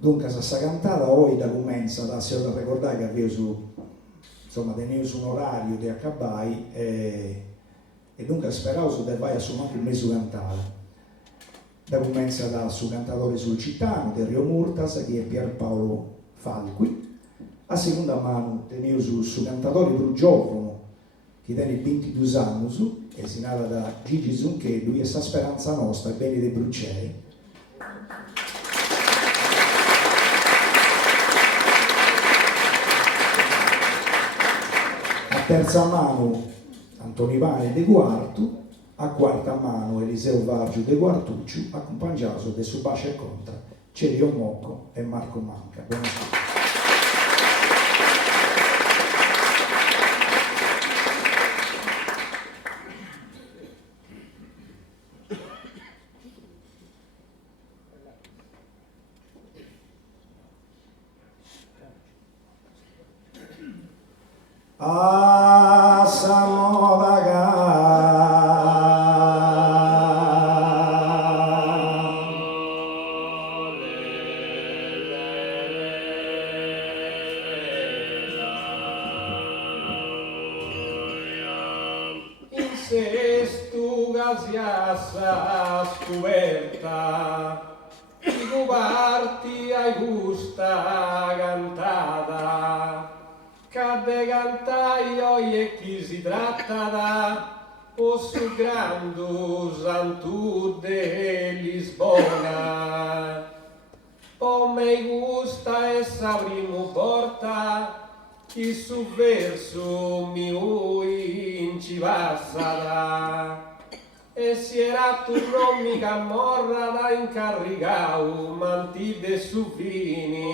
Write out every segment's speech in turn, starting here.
Dunque, se sta cantata oggi da commenza, da se lo ricordare che avevo su, insomma, tenevo su un orario di accabai e dunque speravo su che vai a suonare il mese cantare. Da commenza da su cantatore sul cittadino, di Rio Murtas, che è Pierpaolo Falqui. A seconda mano tenevo su cantatore più giovane, che tiene 22 anni, e si narra da Gigi Zuncheddu, e sta speranza nostra, bene dei Brucei. A terza mano Antonio Ivane de Guartu, a quarta mano Eliseo Vargiu de Guartucciu, accompagnato de Subacia e Contra, Celio Mocco e Marco Manca. Buonasera. A Samodaga in sestu gaziassa scoperta di cubarti ai gusta cantada cadde cantaio e chi si tratta da o su grandu santu de Lisbona o me gusta essa primo porta chi su verso mi incivassada e si era tu non mica morra da incarricau mantide su vini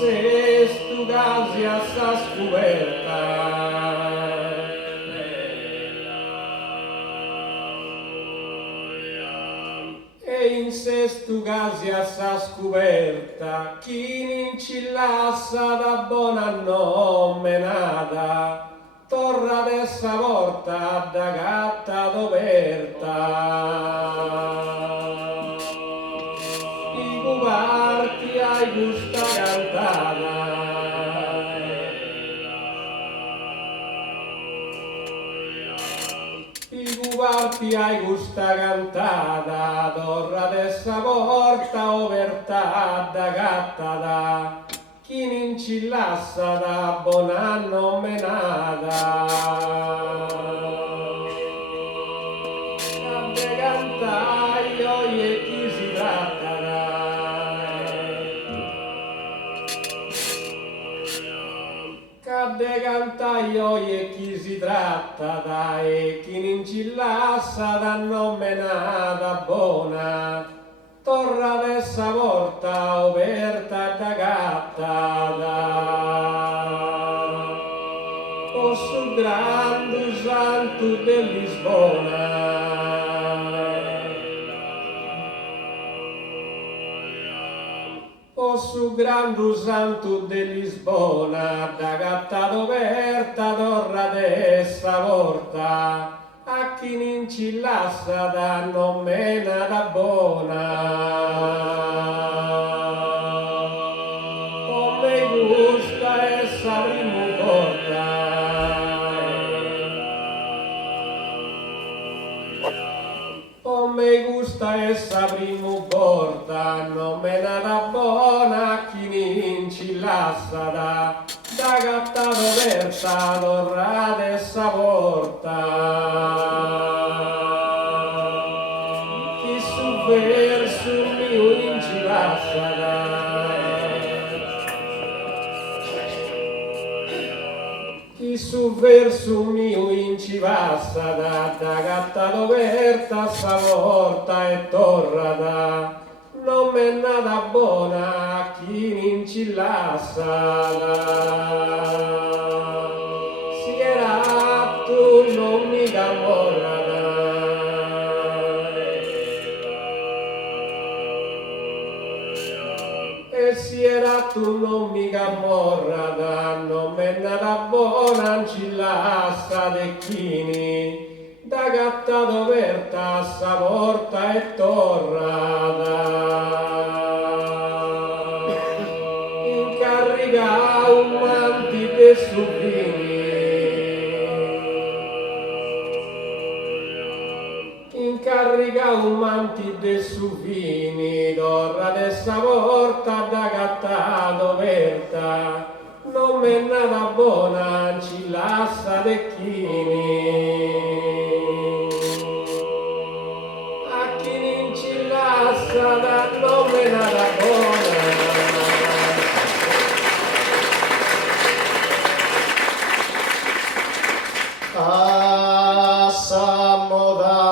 se stu gasia sa scoperta e in se stu gasia sa scoperta chi n'incillassa da buona nomenata torra dessa porta da gatta doperta i cubarti ai gusta cantata i cubarti ai gusta cantata torra dessa porta operta da gattata chi n'incillassa da buon'anno menata cante cantaio e chi si tratta cadde cantaio e chi si tratta da e chi n'incillassa da nomenata buona torra dessa porta operta da gattata o su grande santo de Lisbona o su grande santo de Lisbona da gatta operta torra dessa porta a chi n'incillassa da non mena da buona o me gusta essa primo porta o me gusta essa primo porta non mena da buona a chi n'incillassa da gatta doverta torra dessa porta chi su verso mio incivassada chi su verso mio incivassada da gatta doverta sta porta e torrada non m'è nata buona chi n'incillassada si era tu non mica morrada e si era tu non mica morrada non m'è nata buona incillassa de chini da da gatta doverta sa porta e torrata incarica un manti de incarica un manti de suvini d'orra de sa porta da gatta doverta non m'è nata buona ci lassa de chini a chi non ci lassa da non m'è nata buona a Sammoda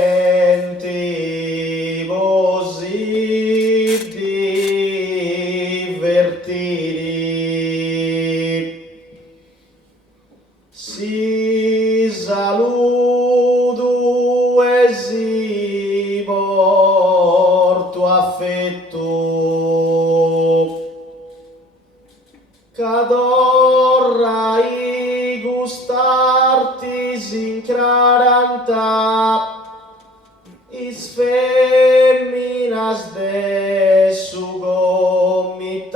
giustamente così divertiti si saluto e si porto affetto cadorrai gustarti sincraranta is femminas de su gomitau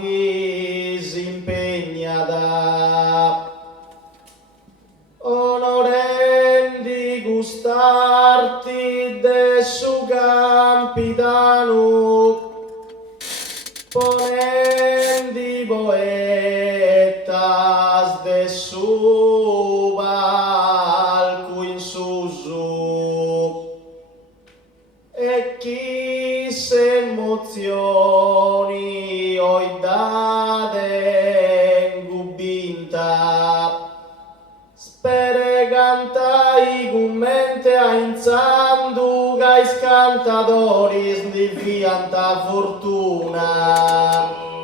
chi si impegnata onorendi gustarti de su campitano ponendi poetas de su palco in susu e chi se emozioni oi date gubinta spere cantai commente a inzandu gais cantadoris di vianta fortuna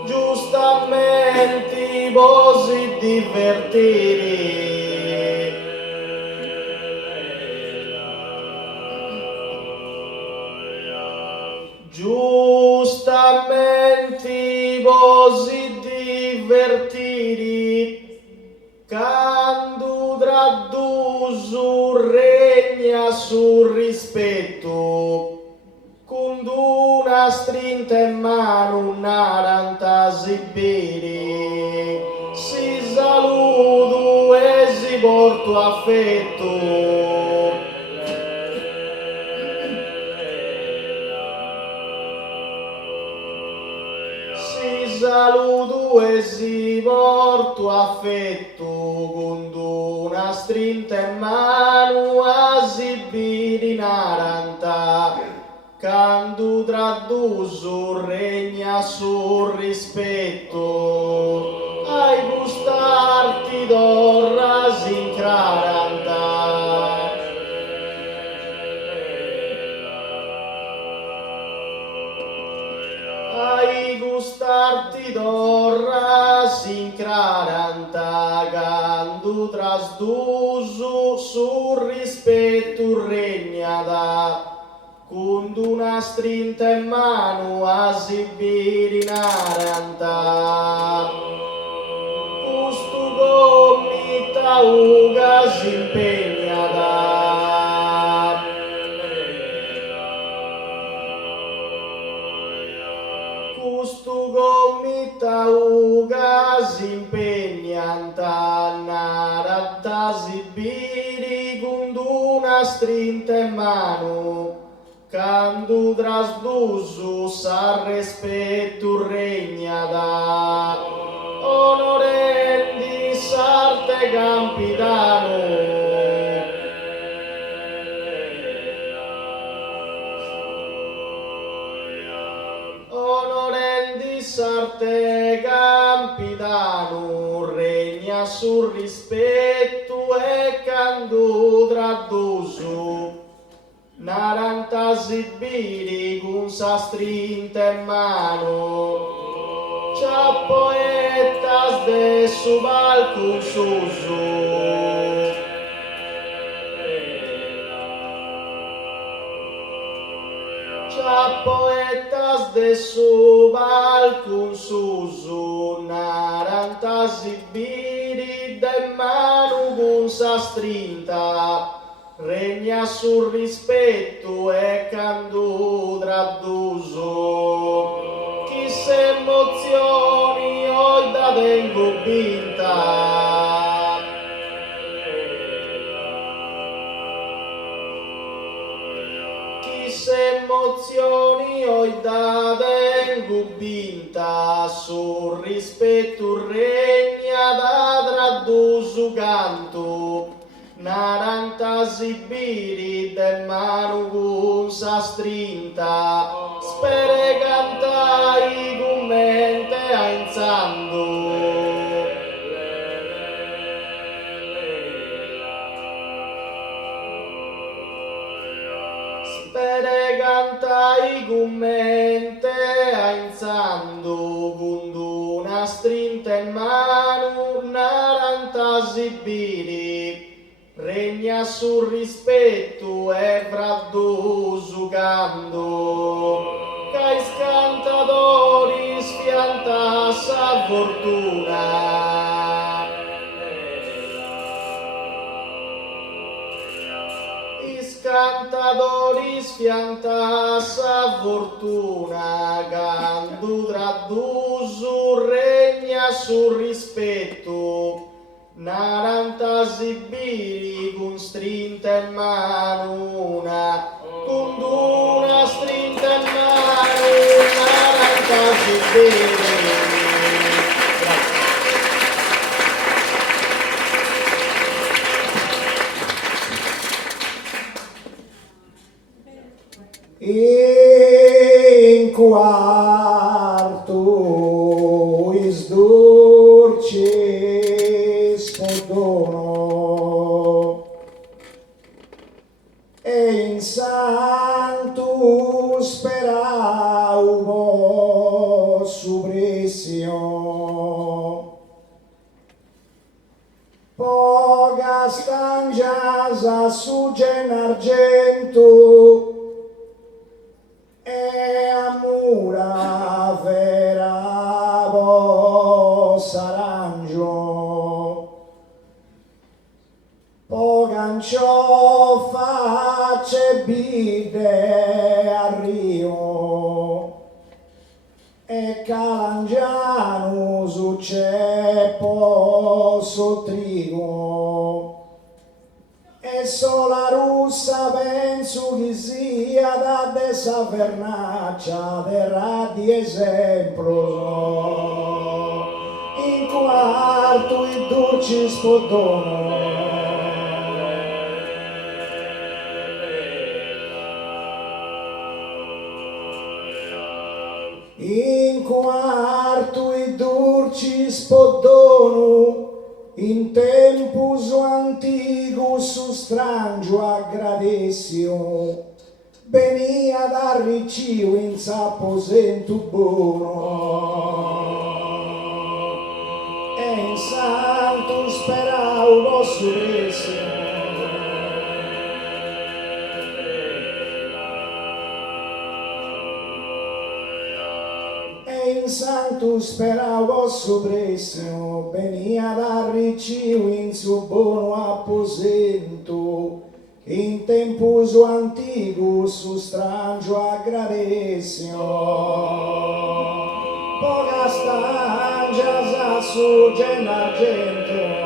giustamente posi divertiri giustamente posi divertiri quando traddusu regna sul rispetto con una strinta in mano un'aranta sibiri si saluto e si porto affetto saluto e si porto affetto con una strinta in mano a sibiri in aranta quando traddusu regna sul rispetto ai gustarti d'orra sincraranta ai gustarti d'orra sincraranta quando trasdusu sul rispetto regnata con una strinta in mano a sibiri in aranta custu gomita uga si impegnata custu gomita uga si impegnanta naranta sibiri con una strinta in mano quando trasdusu sa rispetto regnata onorendi sarte campitano onorendi sarte campitano regna sul rispetto e quando traddusu naranta sibiri con sa strinta in mano c'ha poetas de su balcon susu C'ha poetas de su balcun susu, naranta sibiri de manu cun sa strinta, regna sul rispetto e candu tradduso. Chi se emozioni ho da tengo vinta. Chi se emozioni ho da tengo vinta. Sul rispetto regna da tradduso canto. Naranta sibiri de manu cun sa strinta, spere cantai con mente ainzando. Spere cantai con mente ainzando, con una strinta in mano, naranta sibiri. Regna sul rispetto e fraddoso canto, che scantatori sfianta sa fortuna. I scantatori sfianta sa fortuna, canto tradduso regna sul rispetto. Naranta sibiri con strinta in mano con una strinta in mano, naranta sibiri. In quarto is dolce spodono e in santo speravo suppressio poca stangiasa su argento e amura vera s'arrangio pocanciò facce bide a Rio e calangiano su ceppo su trigo e sola russa penso che sia da dessa vernaccia terra di esempio in quarto i dolci spodono in quarto i dolci spodono in tempo su antico su strangio aggradessio venia da riccio in s'apposento buono e in santo speravo vostro essere in santo speravo soppresso venia da riccio in suo buono apposento in tempo su antico su strangio aggradessio poca stangia su argento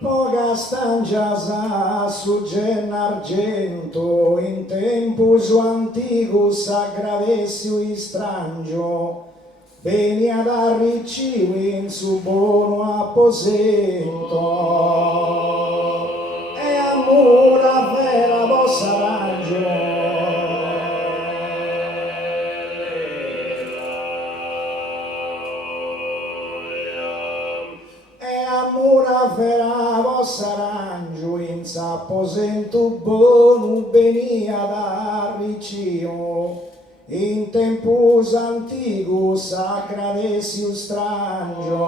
poca stangia su argento in tempo su antico s'aggradessio in strangio venia da riccio in su buono apposento e amore vera vostra arrangio vera vostra arrangio in s'apposento buono venia da riccio in tempus antico s'aggradessio strangio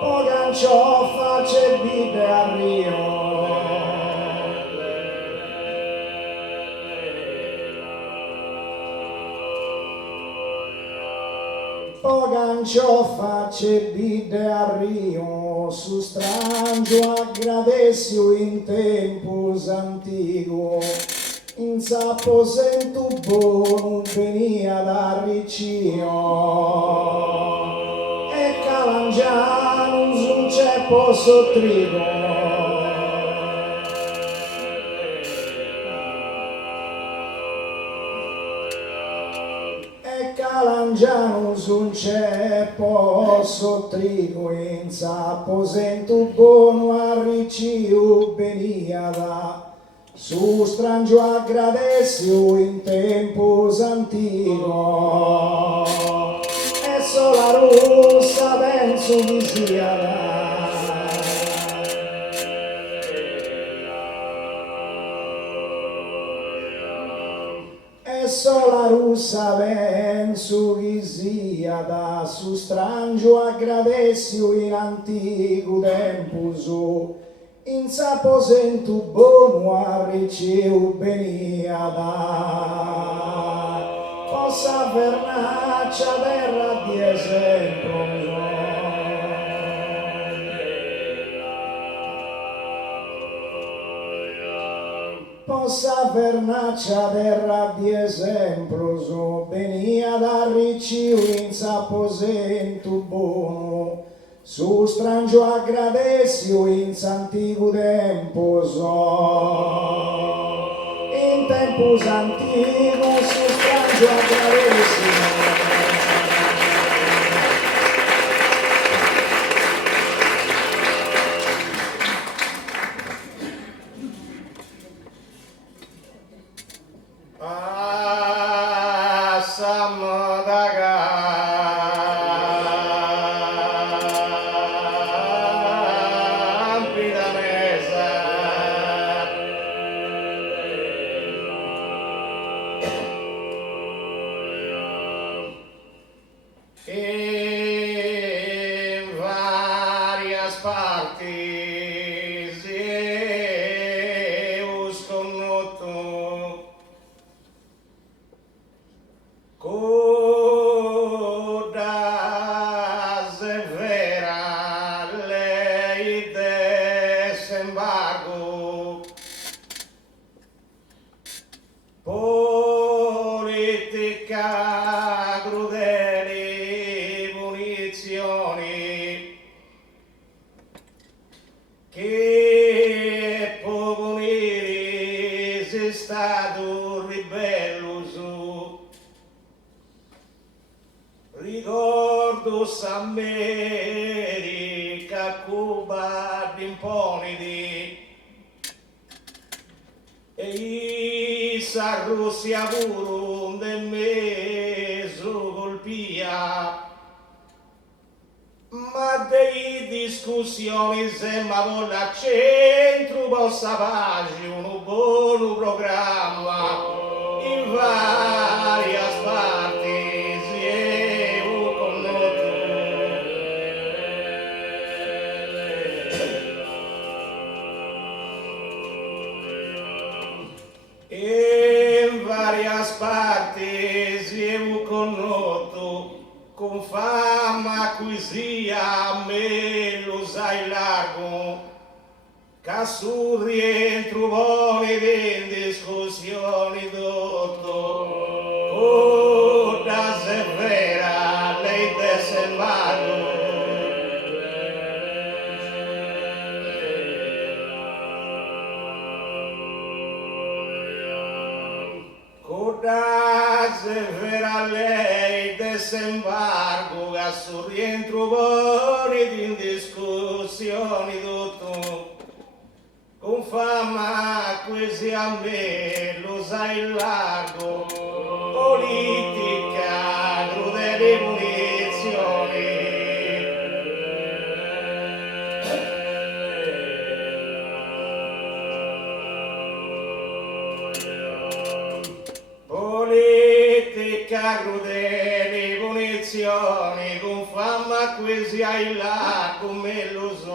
poca ciò face vide a Rio. Poganciò face vide a Rio, su strangio aggradesio in tempus antiquo, in s'apposentu bonu venia da Ricio, e calangianus un ceppo sottrigo. Calangianus un ceppo sottrigo in s'apposentu bono a Riciu veniada, su strangio aggradesio in tempus antiquo, e sola russa penso vi sia. Sola russa penso chi sia da su strangio aggradesio in antico tempus, in s'apposentu bono a Riciu veniada, possa vernaccia terra di esempio. Possa vernaccia terra di esempio, venia da Riciu in s'apposentu bono, su strangio aggradesio in s'antico tempus, in tempus antico su strangio aggradesio. America, Cuba, d'imponidi, e sa Russia pure de me colpia, ma dei discussioni sembra vola centro possa pace un buon programma in varie parti. In varias partes eu connoto, con fama acquisia me lo sai largo, che su rientro buoni in discussioni dotto, da severa lei desembargo. Severa lei desembargo a su rientro buoni in discussioni tutto con fama acquisi a me lo sai largo politica crudeli munizioni. Politica crudeli munizioni con fama acquisi ai là come lo so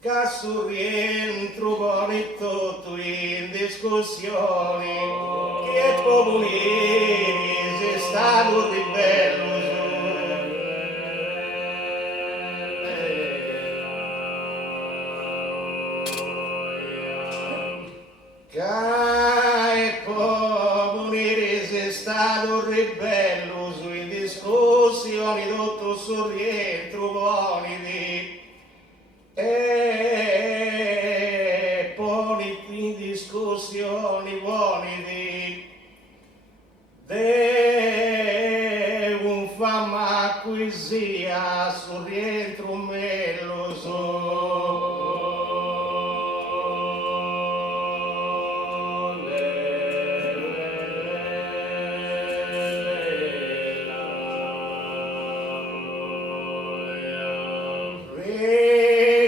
che sul rientro pone tutto in discussione, che è popolini se è stato ribello che è popolini se è stato ribello in discussioni tutto sul rientro pone di e poni in discussioni buoni de un fama acquisia sul rientro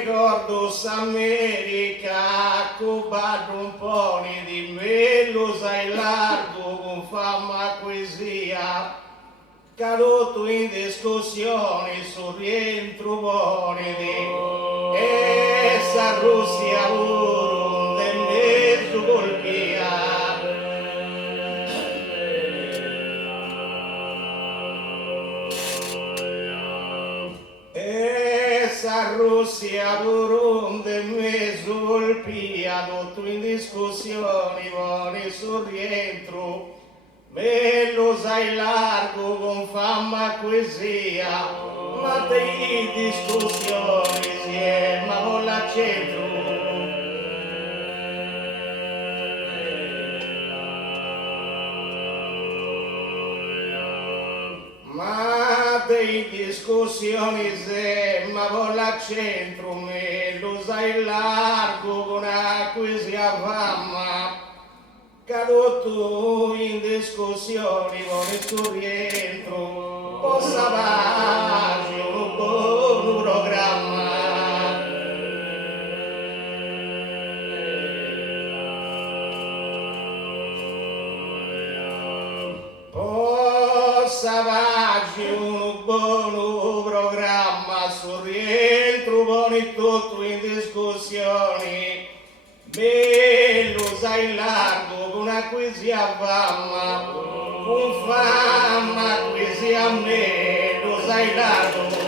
ricordo s'America cubato un po' di me lo sai largo con fama poesia cadotto in discussioni sul rientro buoni e sa Russia pure de mezzo colpia essa Russia Burundi messo colpia tutto in discussioni buoni sul rientro bello sai largo con fama poesia ma te in discussioni si è ma con l'accentro ma dei discussioni se ma con l'accentro me lo sai largo con acquisia fama cadotto in discussioni con il suo rientro possa farci un buon programma possa farci un buon programma sul rientro con il tutto in discussioni bello sai largo con acquisia fama con fama acquisia me lo sai largo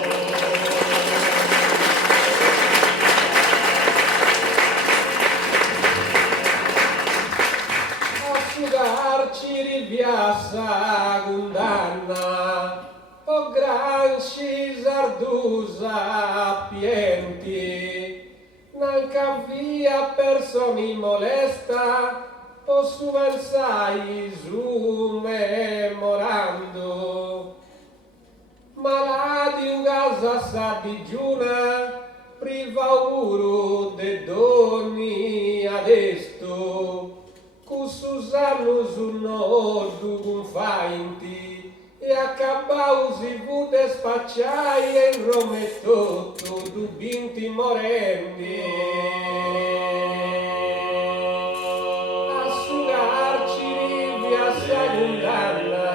asciugarci riviassa condanna o gran sardusa pienti nanca via personi molesta o su ansai su memorando maladi ugasa sa digiuna priva uru de doni adesto cu Susanus un ordu gunfainti e accabausi vute spacciai e in Rome tutto dubinti morendi asciugarci rivi a sagundanna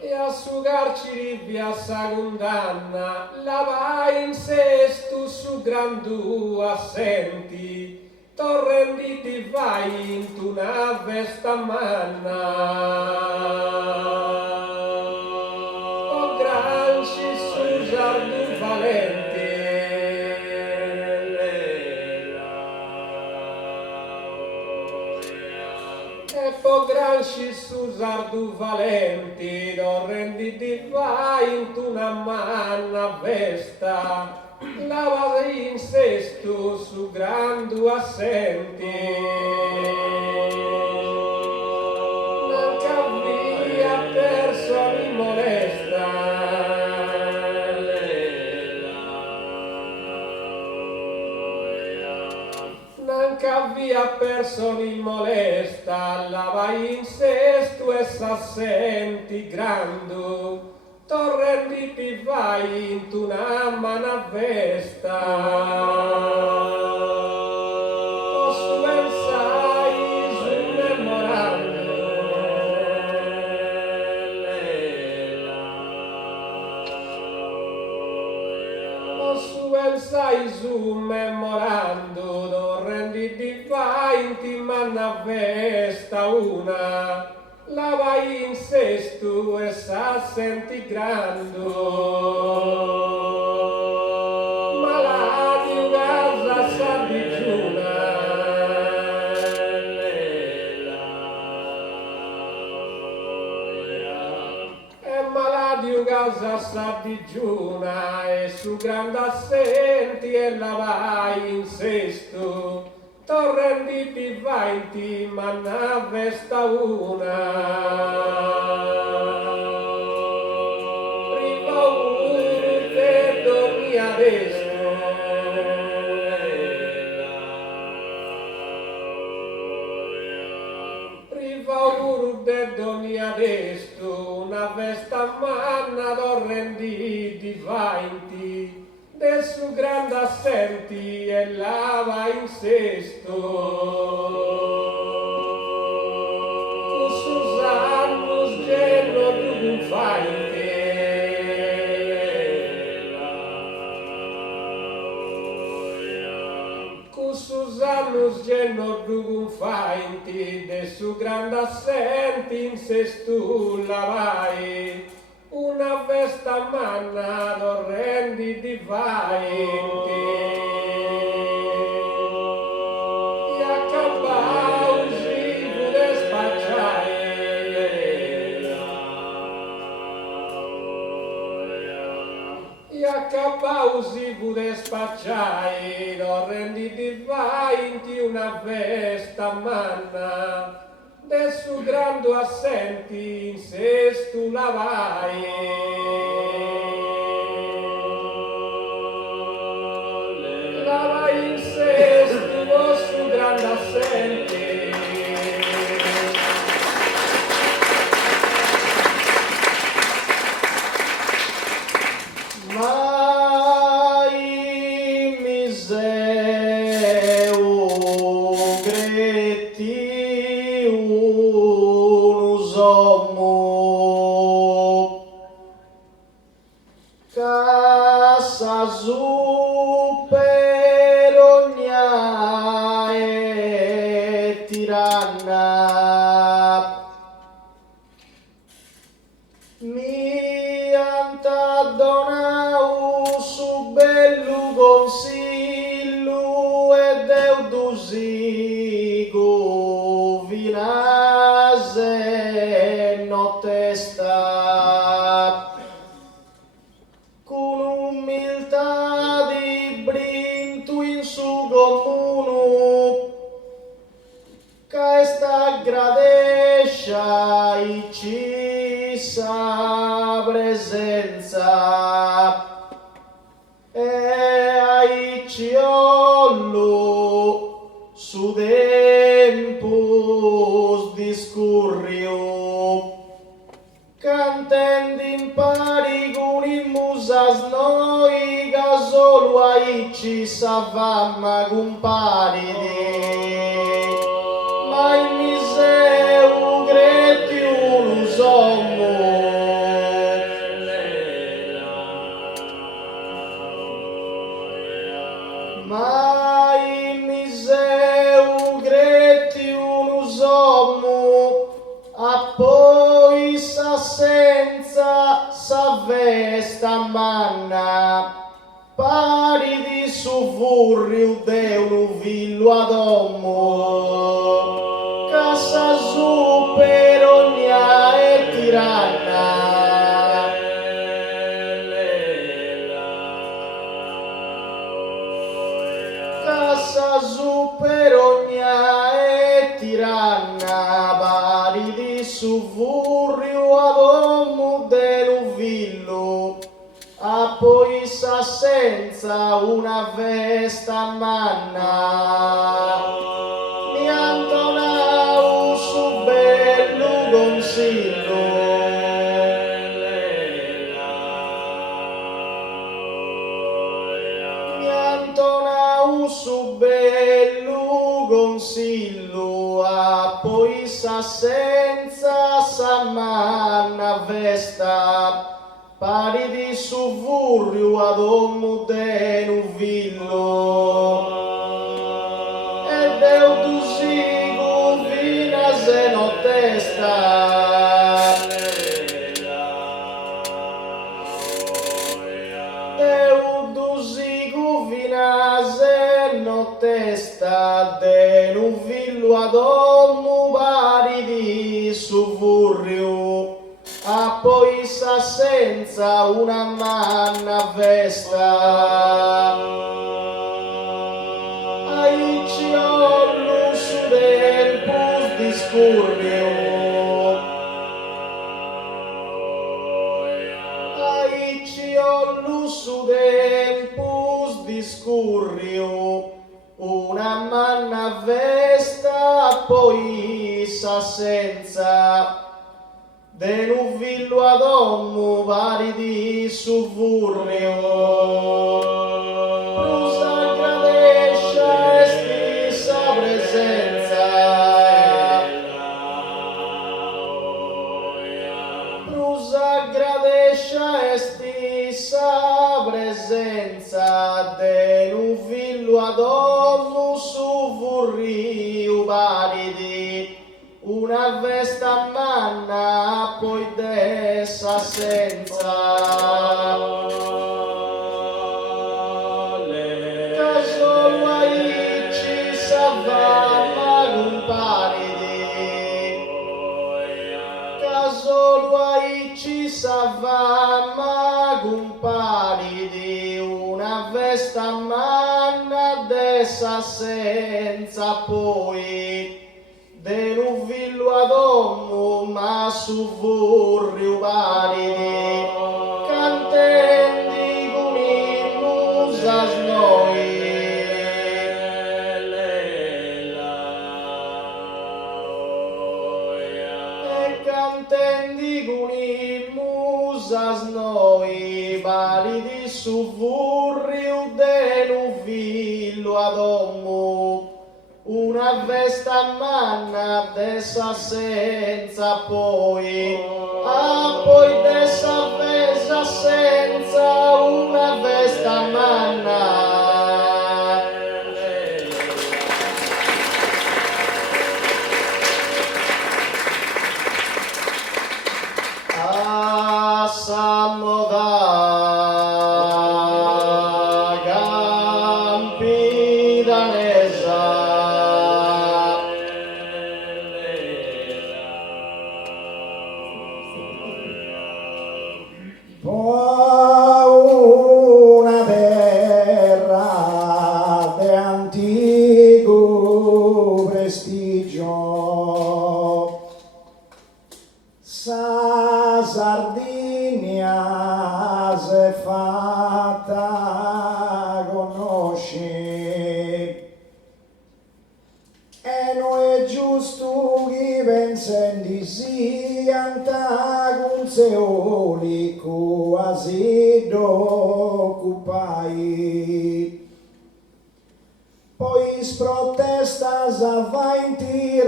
e asciugarci rivi a sagundanna lava in sestu su grandu assenti torrenditi vai in tu nave stamanna o granci susardu valenti e po granci susardu valenti torrenditi vai in tu manna vesta lava in sesto su grandu assenti non cambia personi molesta non cambia personi molesta lava in sesto e s'assenti grandu torrenditi vai in tu mana vesta posso pensai su memorando su memorando, non rendi di vainti, manna vesta una, la vai in sestu e sa senti grando. Malati casa sa digiuna, e malati casa sa digiuna, e su grande assenti e la vai in sestu, torrendi di vainti, manna vesta una. Ripaurte dormi adesso, ripaurte dormi adesso, una vesta manna torrendi di vainti, del suo grande assenti e lava in sesto. Cu Susannus genno tu fainte, cu Susannus genno tu fainte, del suo grande assenti in sesto lavai. Una vesta manna non rendi di vainti, e accapausi vude spacciare, e accapausi vude spacciare, non rendi di vainti una vesta manna, del suo grande assenti in sestu lavai. Lavai in sestu o su grande assenti. Mai miseu gretti casa su per ogni e tiranna, mi antadonau su bellu consiglio ed eudusigo vinase notte sta. Con umiltà di brintu in su comunu, che sta gradescia ci sa presenza, e ai ciollo su tempus discurriu, cantendi in pari con il musas noi, che solo aici savamma comparidi, ma in miseu gretti un sommo. Ma in miseu gretti un sommo, a poi sa senza sa vesta manna, pari di su furriu de un villo ad ommo, casa su per ogni e tiranna. Casa su per ogni e tiranna, pari di su furriu ad ommo de un villo, a poi sa senza una vesta manna, mi antonau su bellu consiglio, mi antonau su bellu consiglio, a poi sa senza sa manna vesta, pari di su furriu ad ommu de villo e deu tu sigu fina se no testa deu tu sigu fina se no testa de villo ad ommu pari di su furriu a poi sa senza una manna vesta ai ciollu su del pus discurrio ai ciollu su del pus discurrio una manna vesta poi sa senza de un villo ad ommu pari di su furrio Prusa gradescia e stessa presenza Prusa gradescia e stessa presenza de un villo ad ommu su furrio pari di una vesta manna poi dessa senza caso mai ci savama comparidi caso mai ci savama comparidi una vesta manna dessa senza poi de un villo ad ommu ma su furriu paridi cantendi con il musas noi e cantendi con il musas noi paridi su furriu de un villo ad ommu una vesta manna dessa senza poi poi dessa vesa senza una vesta manna a Sammoda Sa Sardinia s'è fatta conoscere e non è giusto che pensendi sia con seoli quasi d'occupai poi sprotesta va in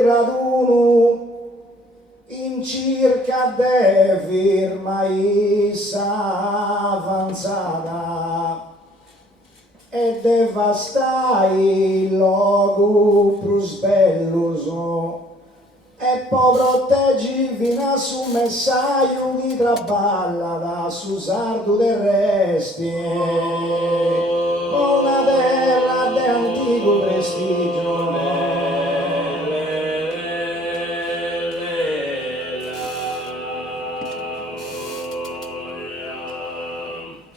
raduno in circa de firma avanzata e devastai il logo plus belluso e poi proteggi fino a su messaggio che traballa da su sardo del resti una terra de antico prestigio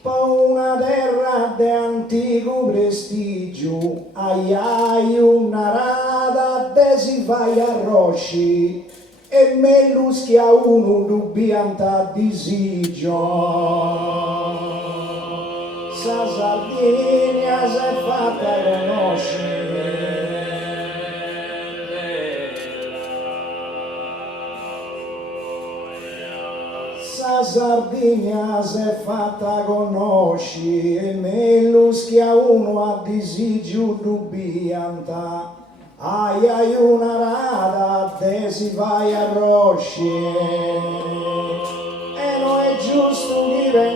una terra de antico prestigio ai una rada de si vai a rosci e melluschi a uno dubbianta disigio sa Sardinia s'è fatta conoscere sa Sardinia s'è fatta conoscere e melluschi a uno a disigio dubbianta ai una rada te si vai a rosce e non è giusto dire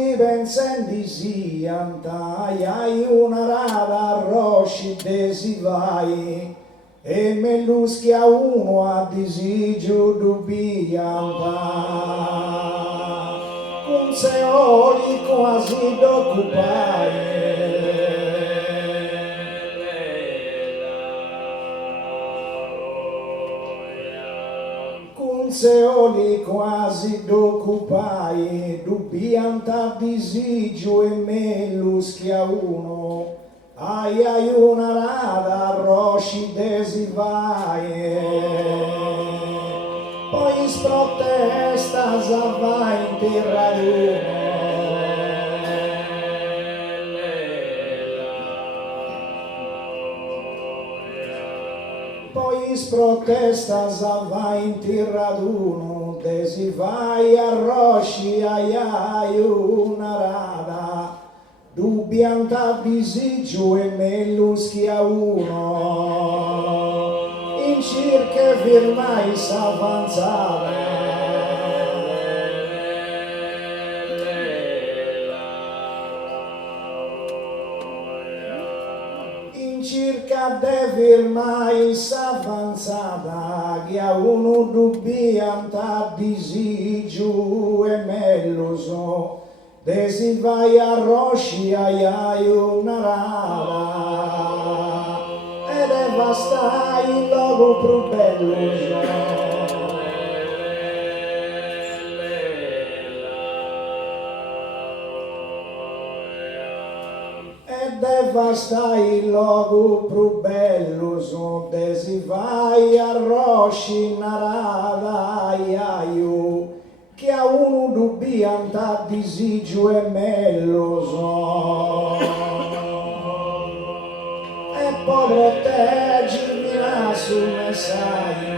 chi pensendi si antai, hai una rada rosci desi vai, e melluschi a uno a disigio dubbi andai, con se oli quasi d'occupai. Se oli quasi d'occupai, dubbianta disigio e melluschi a uno, ai una rada rosci desi vai, poi sprotesta va in terra d'uno. Poi sprotestas vai in tirraduno, desi vai a rosci ai una rada, dubbianta disigio e melluschi a uno, in circa firmai s'avanzava. Circa de firmai s'avanzata, che a uno dubbianta disigio e melluso, desi vai a rosci ai una rada, ed è basta il logo più bello. Devasta il logo più bello, son desi vai a rosci narada iaio, che a uno dubbianta disigio e mello e poi proteggimi là sul messaggio.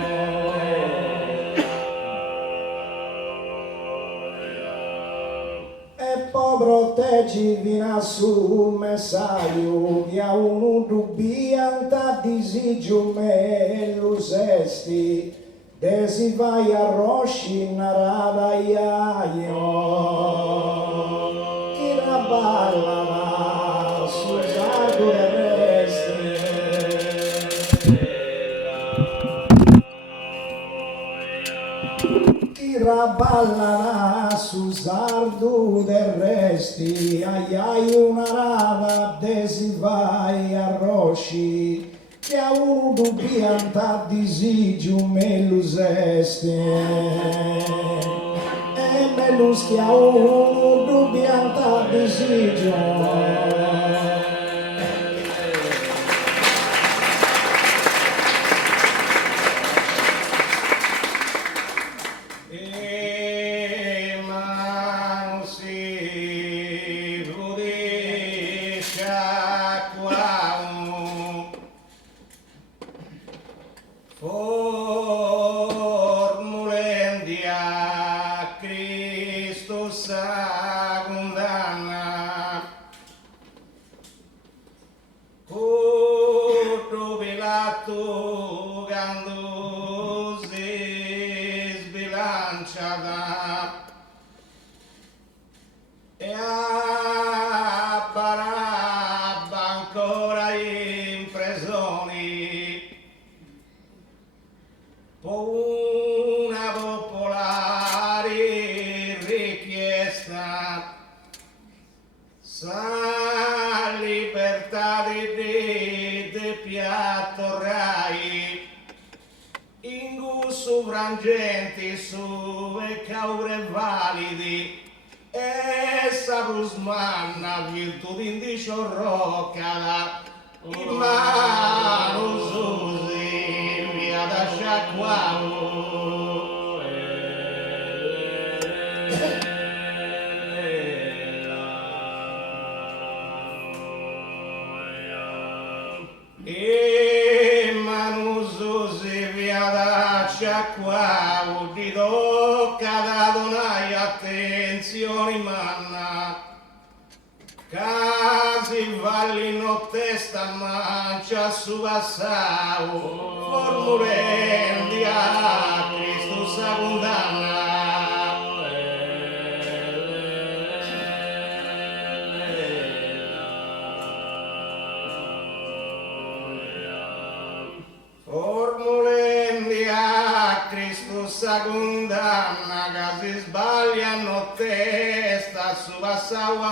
Proteggi vina sul messaggio, che a uno dubbianta disigio me lusesti, desi vai a rosci narada iaio, chi la balla sul sardo e resti. Chi raballerà su sardo del resti, ai una rada desi vai a rosci, che a uno dubbianta disigio mellusesti, e melluschi a uno dubbianta disigio. E a Barabba ancora in prigione, una popolare richiesta, sa libertà di piatto rai, in gusto frangenti su e caure validi, e sabrusmanna virtù d'indicio roccala, in mano susi via da sciacquavo. E mano susi via da sciacquavo, di tocca da donai attenzioni manna, casi valli notte sta mancia su passavo, formulendi a Cristo sa condanna.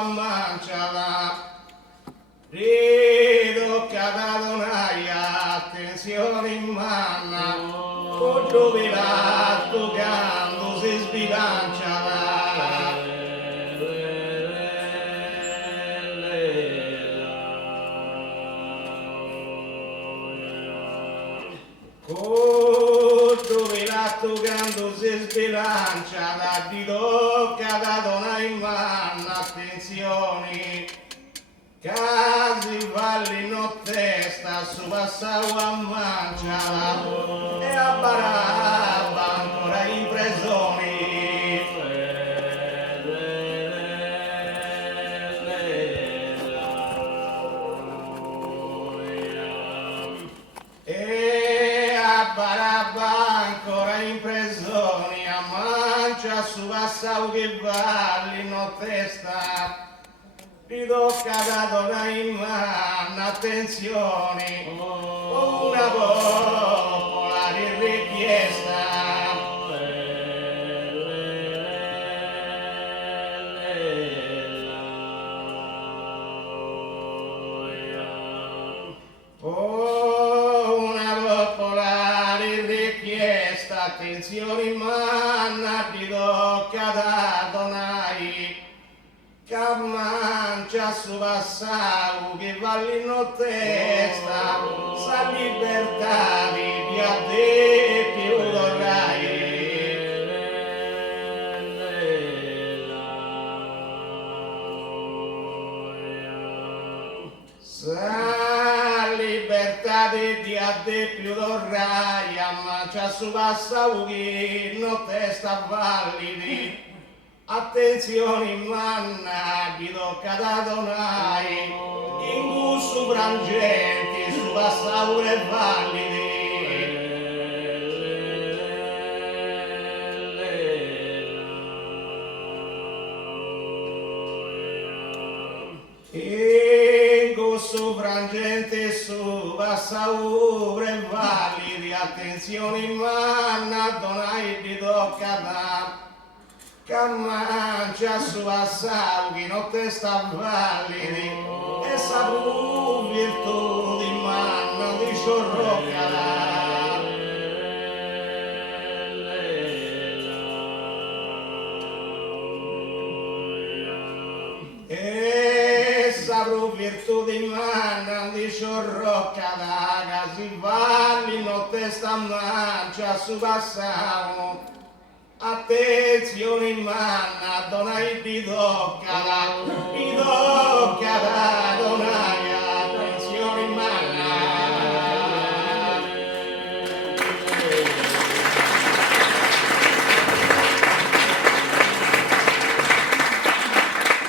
a manciala. Ridoccata donaia, attenzione in manna, con giovila toccando si sbilancia. Con giovila toccando si sbilancia, la ridoccata donaia in manna, attenzione. Casi valli no testa su passavo a mangiare e a barabba ancora in presoni e a barabba ancora in presoni a mancia su passavo che valli no testa. Ridocca da donna in mano, attenzione, una popolare richiesta. Oh, una popolare richiesta, attenzione in mano, ridocca da donna che mancia su passavo che valli in testa sa libertà di a te più vorrai sa libertà di a te più vorrai a mancia su passavo che non testa validi. Attenzione manna, vi tocca da donai, in gusto frangenti, su passaure validi. In gusto frangenti, su passaure validi. Attenzione manna, donai, vi tocca da che mancia su passavo che non te sta validi e sapu virtù di manna di sciorrocca e sapu virtù di manna di sciorrocca da si valli non te sta mancia su passavo. Attenzione in manna, donai di tocca da donai, attenzione in manna.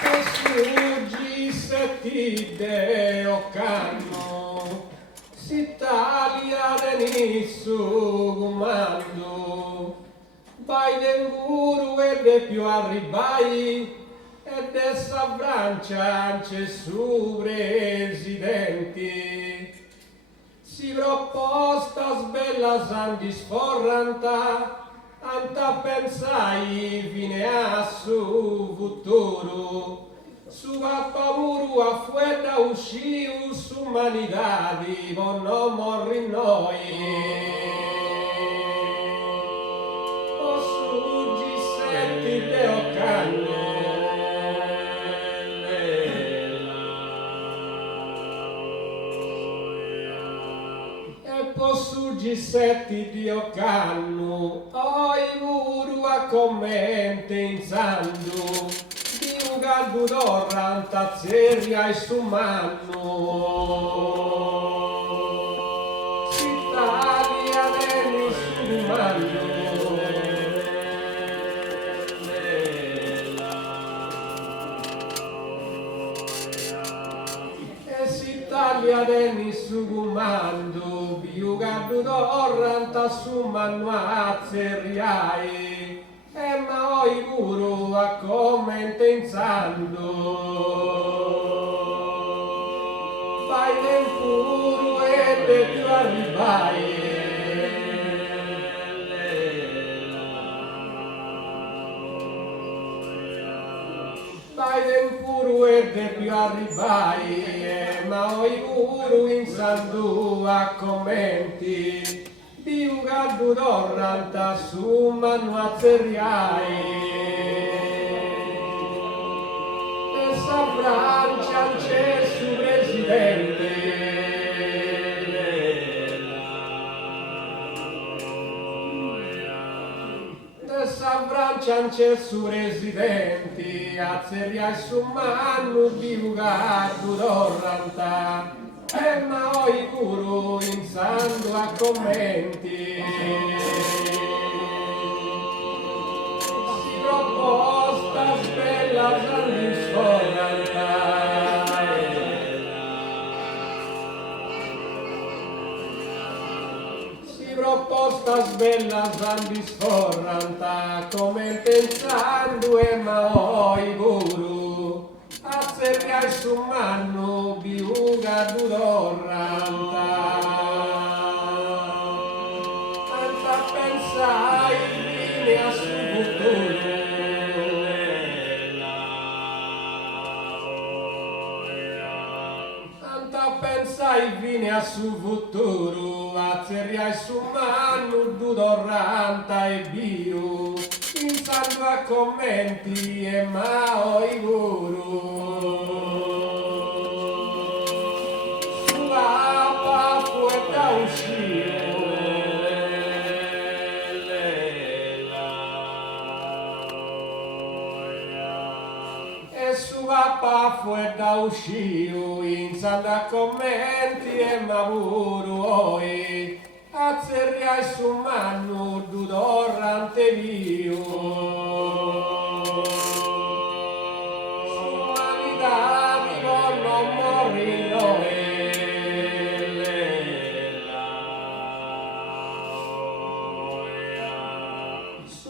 E suggi se ti deo canno, si taglia su comando. Vai del guru e de più arribai e de savrancia anche su presidenti si proposta sbella sandi sforranta anta pensai fine a su futuro su paura a fuera usciu su umanidadi con non morri noi G7 Dio canno, oi muru a commente in sandu, di un galdo d'orranta zerria e su manno. S'Italia nel su manno. Italia denni su comando, biugando d'orranta su manuazzeriai, e ma oi muro a commentenzando. Vai nel puro e de più arrivai. Vai del puro verde più arribai, ma oi guru in sandu a commenti, di un gaddu d'orranta su manu azzerriai. E sa Francia c'è su presidente, San Francia c'è su residenti, azzeriai su mannu di lugardu d'orranta, e ma oi guru insando a commenti. Si proposta bella sanni sforranta, proposta svella zambi sforranta, come pensando e ma oi guru, azzerriai su mannu biuga d'orranta. Senza pensai fine a su futuro, pensai fine a su futuro, azzerriai su manu d'orranta e bio, insando a commenti e ma oi guru. Sulla papu e da uscire, papà fu da uscire in sanda commenti e mavuru oi azzerriai su mannu d'orrante vio su manità di non morire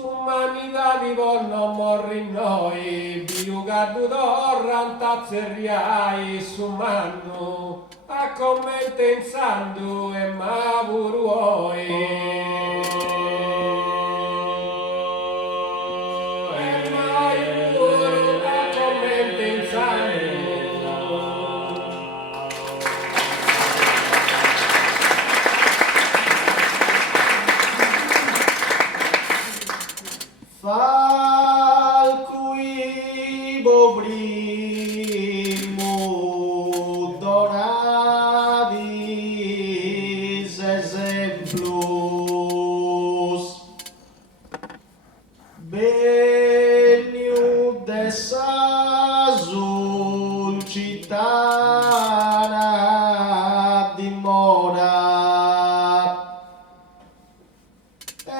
umanità di non morri noi, biugardu d'orranta azzerriai su mannu, a commente insando e mavuruoi. E mai puru a commente insando. Fal cui bobrimu donavis exemplus beniud essa sulcitana dimora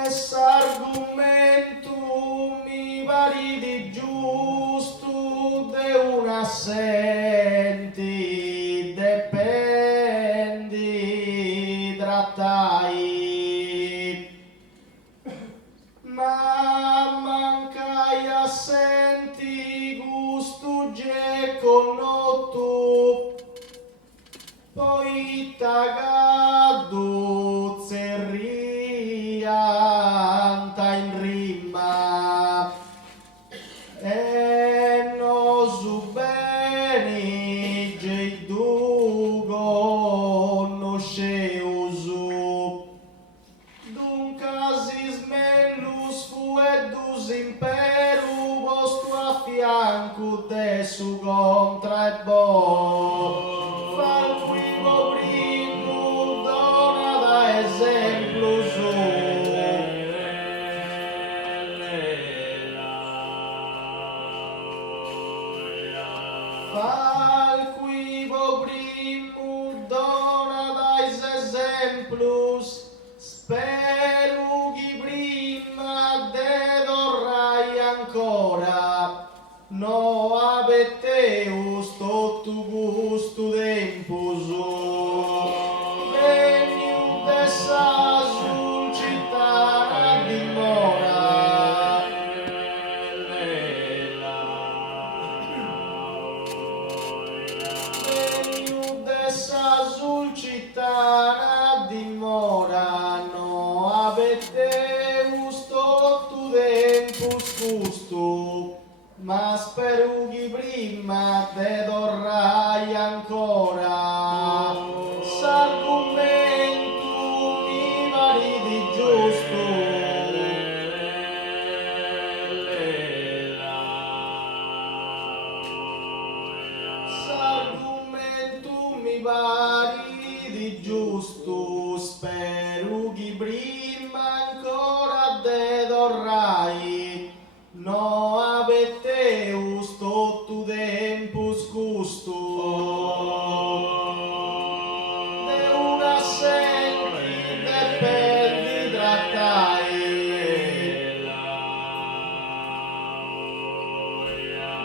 es argumentum mi validi giusto de una assenti dependi trattai ma mancai assenti gusto ge connotto poi tagaddu zerrianta in rima e no su beni geidugo no sceusu duncasi smellus fueddus imperu vostro a fianco te su contra e bo fal quivo brimu dona da esempio su fal quivo brimu dona da exemplus speru chi prima de dorrai ancora no aveteus tottu gusto tempus venium dessa sulcitana dimora venium dessa sulcitana dimora no dorrai ancora, s'argumentum mi pari di giusto. S'argumentum mi pari di giusto, spero che prima ancora de dorrai, no avete usto tu tempus gusto, de una senti dependi trattai,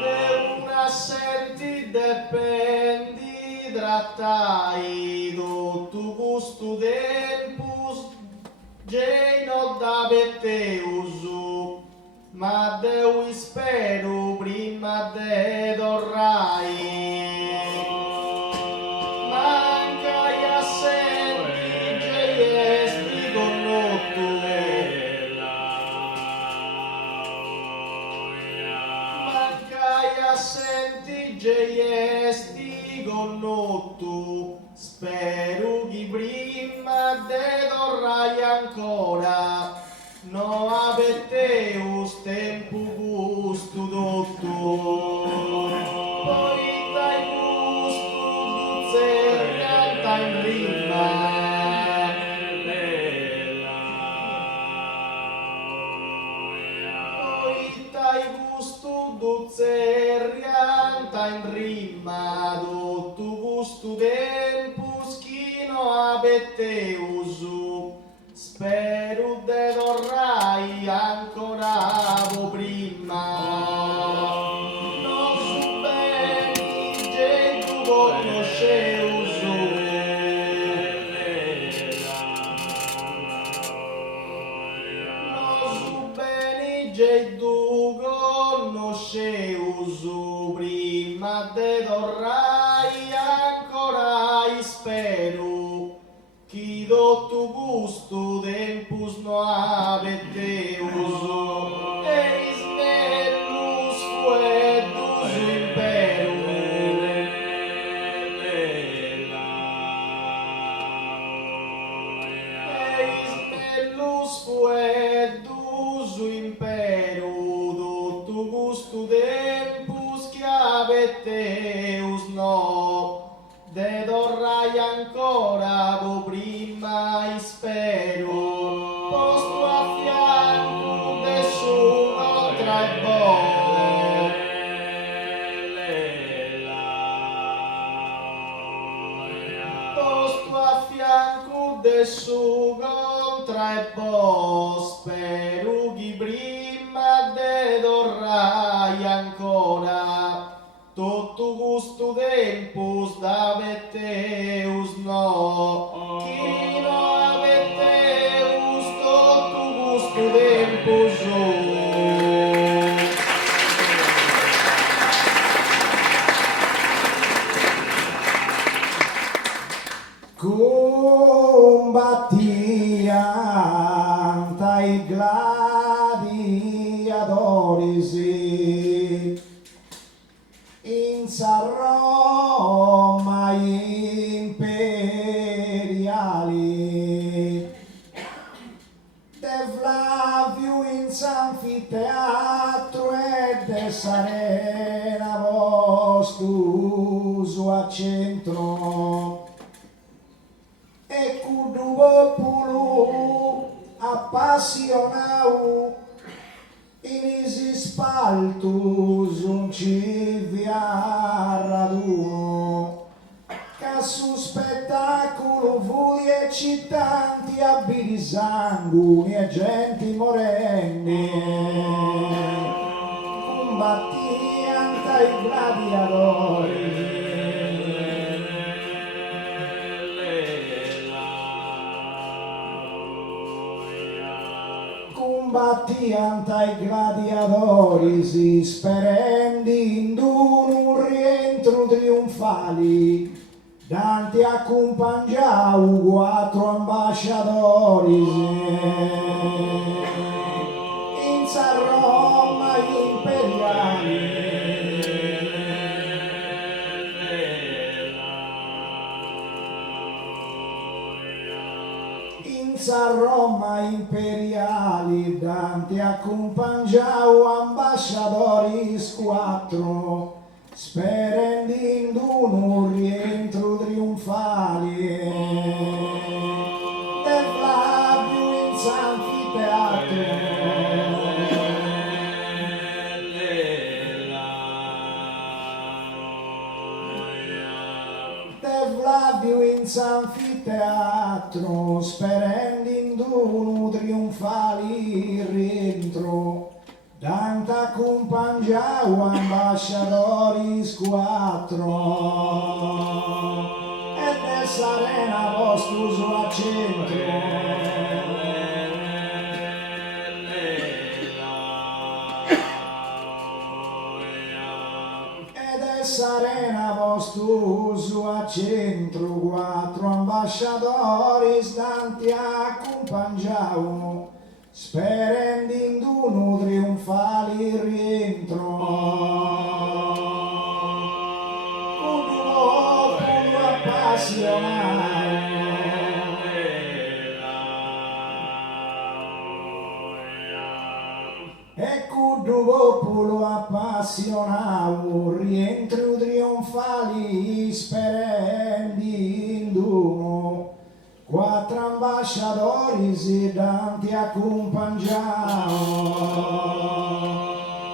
de una senti dependi trattai, do tu gusto tempus geino d'avete uso, ma Deu spero prima de dorrai, mancai assenti geiesti connotto, mancai assenti geiesti connotto, spero che prima de dorrai ancora, no avete us tempo gusto dotto, poi dai gusto duzzerrianta in rima, poi dai gusto duzzerrianta in rima, dotto gusto tempus chi no avete uso, spero de dorrai ancora vo prima, non so bene che tu conosce uso, non so bene che tu conosce uso, prima de dorrai ancora spero, chi do tu gusto tempus no avete uso, eis mellus fuetus imperum, eis mellus fuetus imperum, do tu gusto tempus che avete us no, de dorrai ancora vo prima spero, posto a fianco de suo tra e posto a fianco de suo tra e spero che prima de dorrai ancora, tutto gusto tempus d'avete us no, chi no avete us tutto gusto tempus combattiant ai gladiadoris in Roma imperiali, de Flavio in Sanfiteatro e de Sarena vostus a centro, e cudu populu appassionau in isi spaltus un civia raduno, ca su spettacolo fui eccitanti abiti sanguini e genti morendi, combattiant ai gladiatori, combattiant ai gladiatori, sperendo in un rientro trionfali, Dante accompagnau quattro ambasciatori in Roma imperiali, a Roma imperiali, Dante accompagnau ambasciadoris quattro, sperendendo un rientro trionfale. De Flavio in Sanfiteatro, Flavio in Sanfiteatro, sperendendo un trionfali rientro, Dante accompagnau ambasciadoris quattro, e de s'arena vostus a centro. S'arena vostus a centro, quattro ambasciadoris Dante accompagnau, sperendendo un trionfali rientro. Un popolo appassionato, ecco un popolo appassionato, rientro trionfali sperendendo, quattro ambasciadoris Dante accompagnau,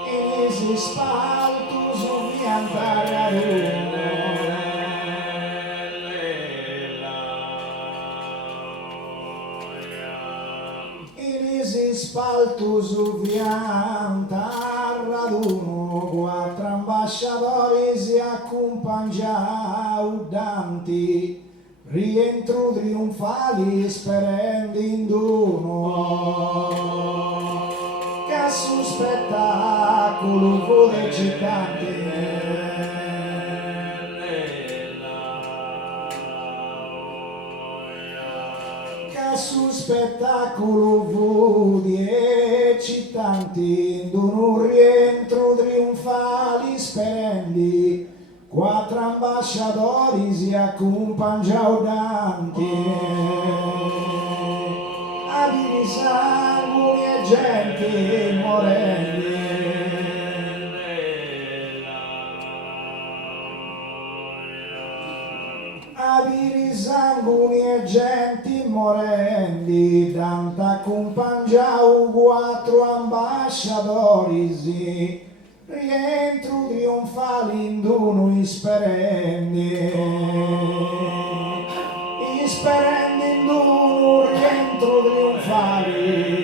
e si spalto su piantare spalto su pianta raduno, quattro ambasciadoris accompagnau Dante, rientro trionfali sperendendo, che su spettacolo voleggiante. Su spettacolo vodi eccitanti, d'un rientro trionfali spendi, quattro ambasciadoris accompagnau Dante, abili sangue e gente morenti. Abili sanguini e genti morendi, Dante accompagnau quattro ambasciadoris, rientro trionfali in dono isperendi in dono rientro trionfali.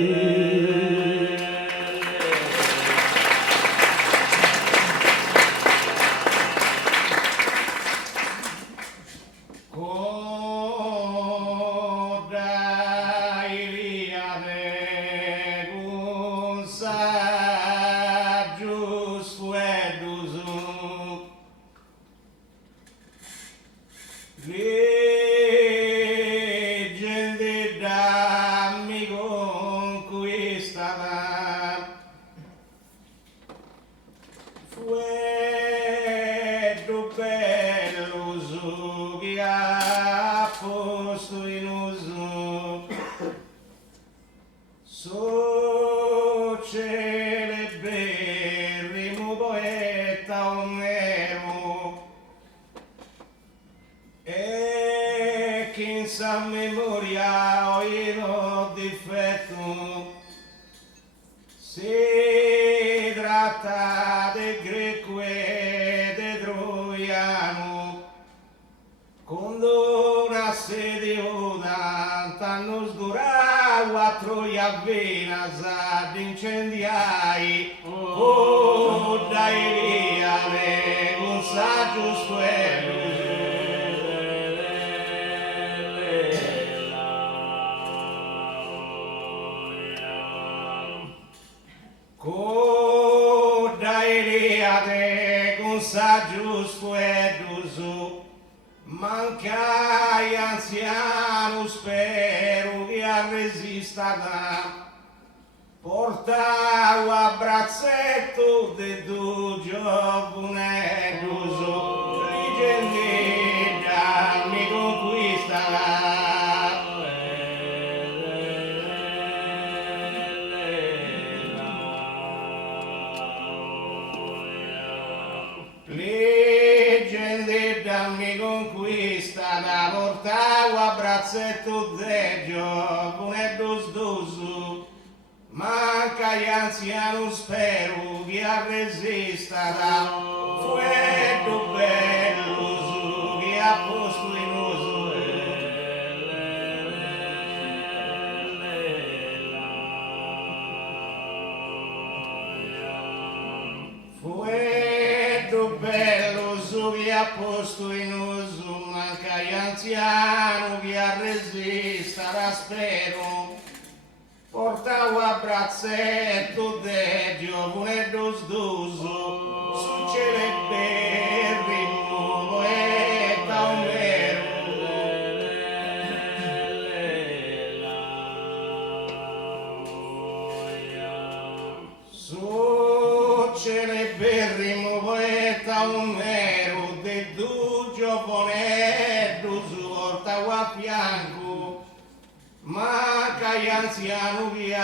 Sa memoria o io difetto, si tratta de greco e de troiano, quando nasceu Dante annos durau a Troia venas ad incendiai, o da Iliade un saggio suelo. Coda Iliade con saggius fuedusu, mancai anziano spero che resistava, portau a braczetto de du giovanedusu, leggendina mi conquistava. vita mi conquista da portare a braczetto deggio, puneddo sdoso. Manca gli anziani spero che resista da freddo bello che ha posto in uso. Freddo bello su che ha posto in uso, manca gli anziani che resista da spero. Portavo a braczetto deggio, puneddo sdoso, succederebbe il poeta Omero. Succederebbe il poeta Omero, de tu giovanetto su portavo a fianco. Ma che gli anziani che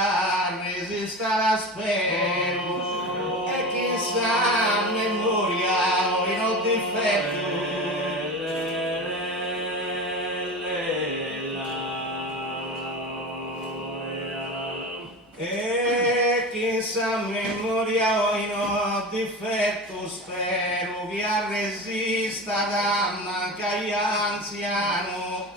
resista la spero e chissà memoria in ho difetto e chissà memoria in ho difetto spero che resista da manca gli anziani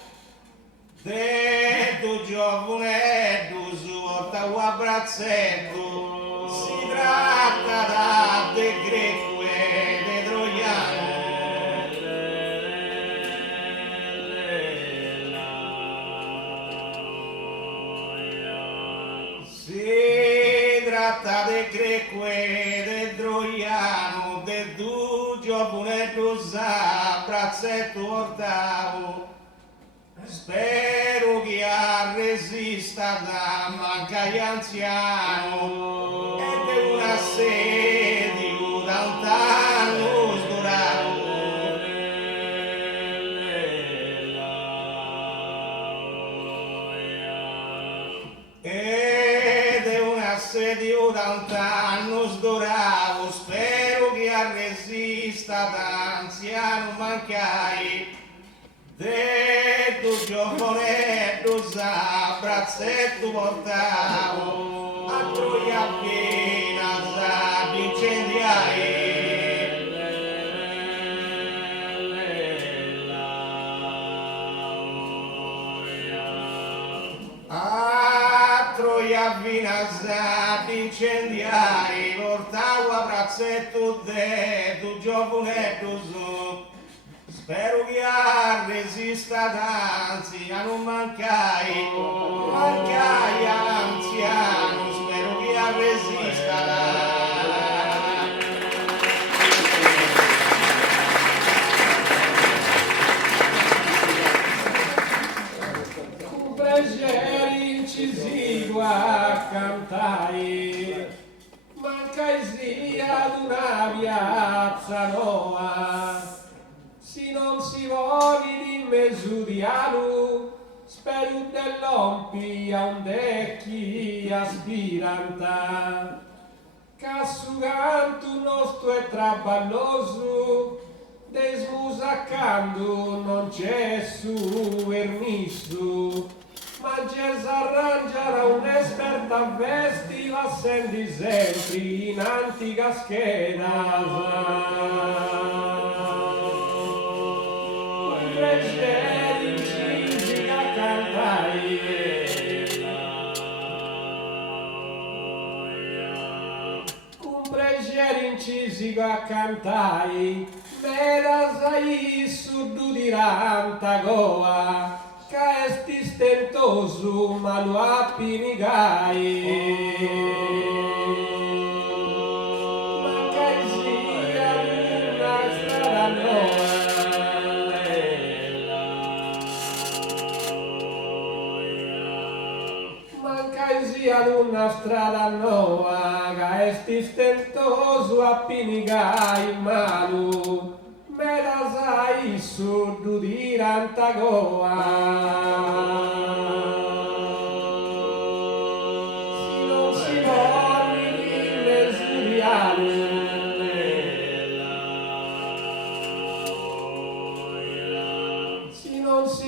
detto giovanetto su portavo a braczetto si tratta da de greco e de troiano si tratta de greco e de troiano de tu giovanetto sa braczetto portavo. Spero che resista da manca gli anziani ed è una sedia da un tanto sdorato ed è una sedia da un tanto sdorato spero che resista da anziano mancai detto giovanetto sa braczetto portavo a troia piena sa di incendiai a troia piena sa di incendiai portavo a braczetto detto giovanetto su spero che resista d'anzi a non mancai anziano, spero che resista un piacere incisivo a cantai, mancai sia ad una piazza nuova. Si non si voli di mesuriano, spero dell'ompi a un decchi aspiranta, cassugando nostro e traballoso, desmusacando non c'è su ermisso, ma c'è s'arrangiarà un'esperta vesti, va sendi sempre in antica scheda. Incisico a cantai, mera sai su di ranta goa, che esti stentoso ma lo appinigai. Ma che sia una strada nuova. Sia una strada nuova, che esti stentoso a pinigai malu, me la sai su di rantagoa. Si non si vuole di mesuriare,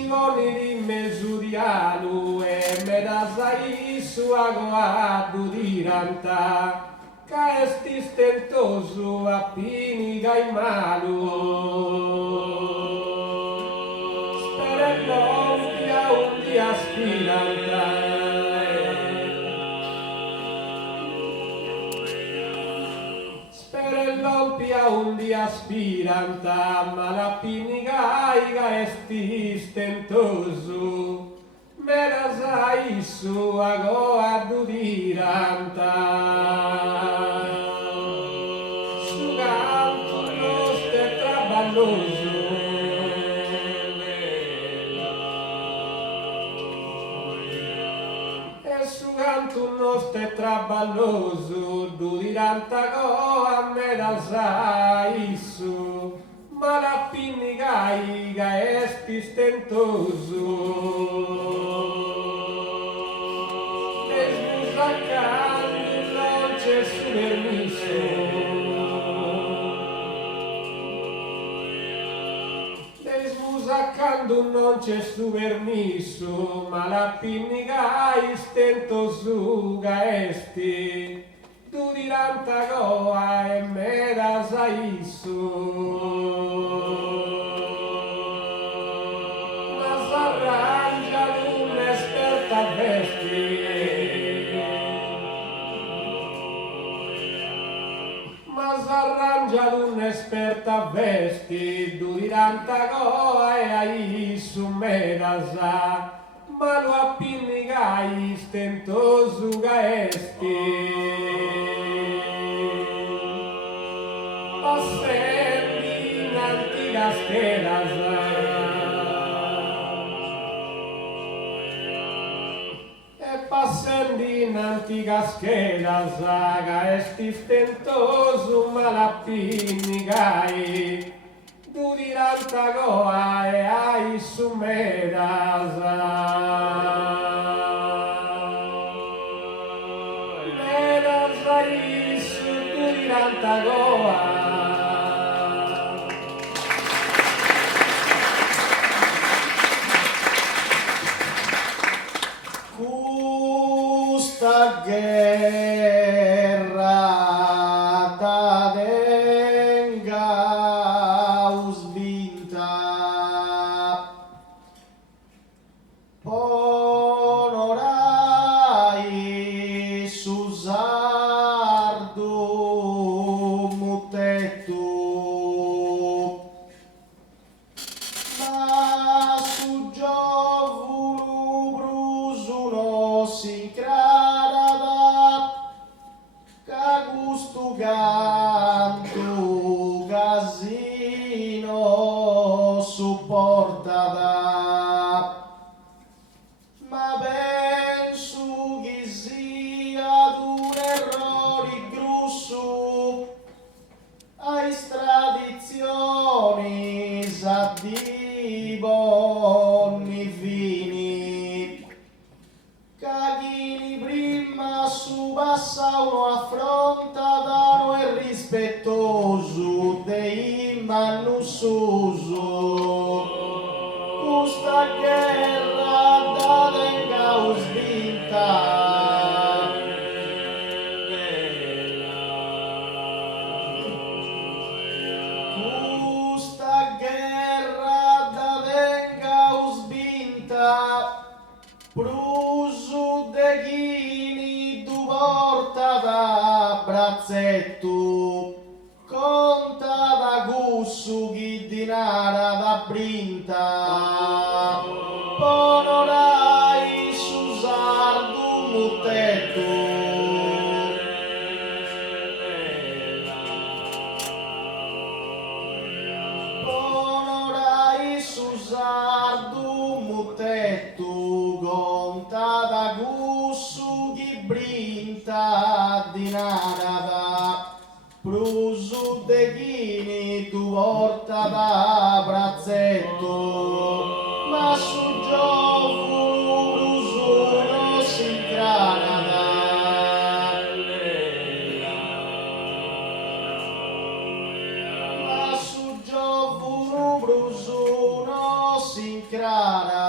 giorni di mesurialu e me da sai su agoadu di ranta ca esti stentosu a pini gai malu sperellon pia un dia spiranta L'ompia un dia spiranta, ma la pinigaiga esti stentosu, me la sai su agoa dudiranta. Su canto nostro è traballoso, e su canto nostro è traballoso, dudiranta goa me la sai su, ma la pinnigaiga esti stentoso. E smusacando non c'è su permisso, e smusacando non c'è su permisso, ma la pinnigai stentoso esti. Tu diranta goa e me da sai su, ma s'arrangia un'esperta vesti, ma s'arrangia un'esperta vesti, tu diranta goa e ai su me da sa. Ma lo appinnigai stentosu gaesti. Passetti in antica scheda e passetti in antica scheda gaesti stentosu ma la appinnigai. Duriranta goa e ai su me da sai su duriranta goa. Questa guerra da venga usvinta, onorai su sardo mutetto, ma su giovunu brusuno si crada ca gustu gantu casino supportada, ma penso che sia un errore grosso ai tradizioni di buoni fini, cachini prima su passa uno affronta dano e rispettoso dei mannussoso. Questa guerra da venga usvinta, questa guerra da venga usvinta, prusu de chini tu porta da brazzetto, conta da gussu chi dinara da brinta, onorai su sardu mutetto. Onorai su sardu mutetto, conta da gussu chi brinta dinarada, prusu de chini tu porta da brazzetto, ma su giovu brusuno si incranada. Ma su giovu brusuno si incrana.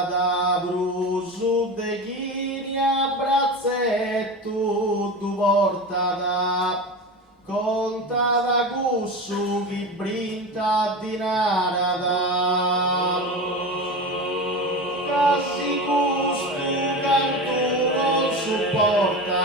cusso chi brinta di narada. Casi gusto canto non supporta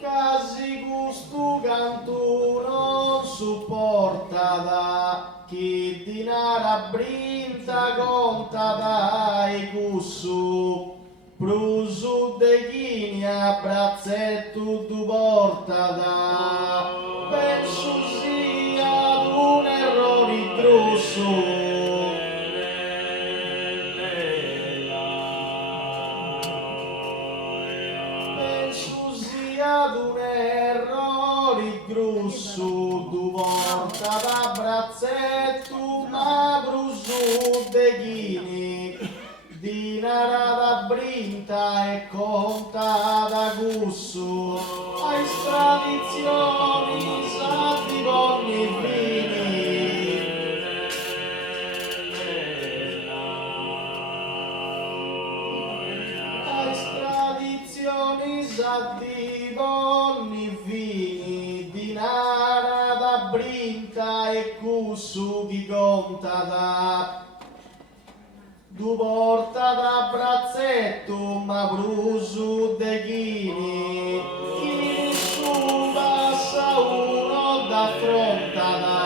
casi gusto canto non supporta chi dinara brinta conta dai cussu prusu de chini a brazzetto du porta penso sia un errore grosso. Ad un errore grosso du porta da brazzetto ma brusu de chini di narada brinta e conta da gusso ai tradizioni sa di buoni vini ai tradizioni sa di buoni vini di narada brinta e cussu chi conta da du porta da brazzetto ma brusu de chini chi su passa uno da fronta da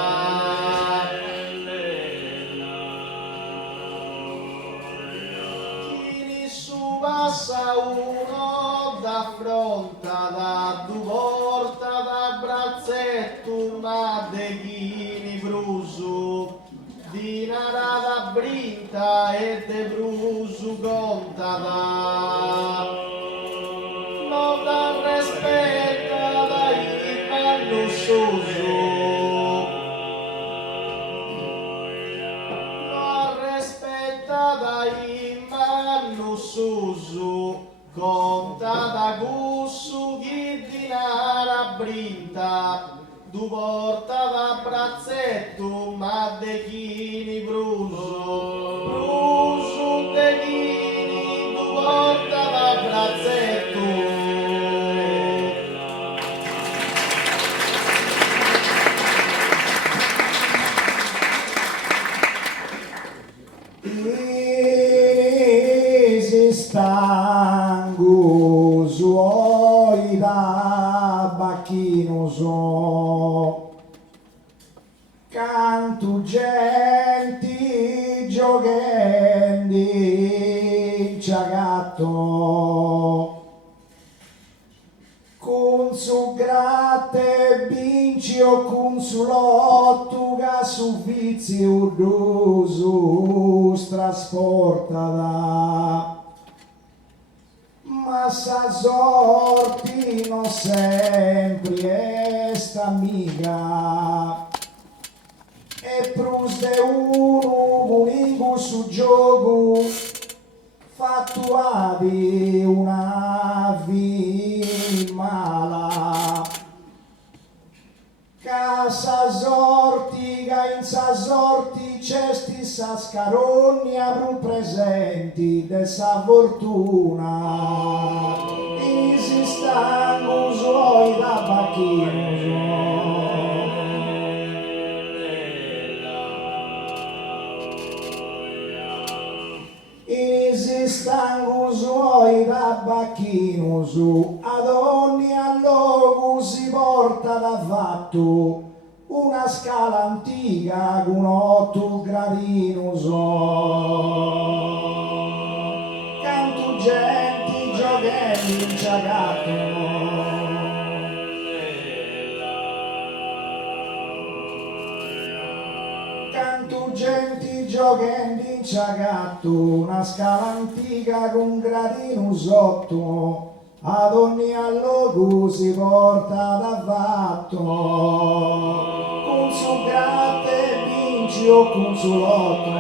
chi su passa uno da fronta da du porta da brazzetto ma de chini brusu di narada brinta e de brusu conta da non da rispetta dai manussoso non rispetta dai manussoso conta da gussu chi di nara brinta du porta da brazzetto ma de chini brusu de chini du porta da brazzetto. Esistangu suoi da bacchino so canto genti giochendi ciagatto con su gratte vinci o con su lotto che su vizio d'uso strasporta da ma sa sorti non sempre est amica e prus de uno bulingu su gioco fattuavi una vi mala casa sorti che in sa sorti cesti sa scaroni apru presenti de sa fortuna esistangu suoi da bacchino esistangu suoi da bacchino su ad ogni allogu si porta da fatto una scala antica con 8 gradino so canto genti giochendi in ciagatto canto genti giochendi in ciagatto una scala antica con gradino sotto ad ogni allogu si porta da fatto con su gratte vinci o con su lotto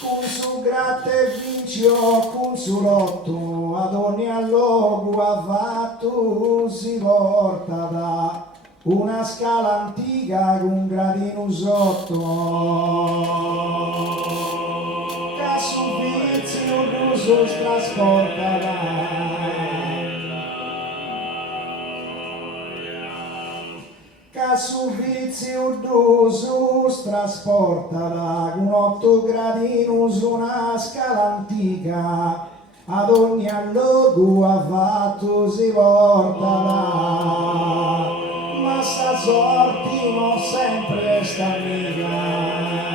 con su gratte vinci o con su lotto ad ogni allogu a fatto si porta da una scala antica con gradino sotto su trasporta là. Ca su vizio d'usus trasporta là, con 8 gradini su una scala antica, ad ogni allogo avvatto si porta là, ma sta sorti non sempre sta mica.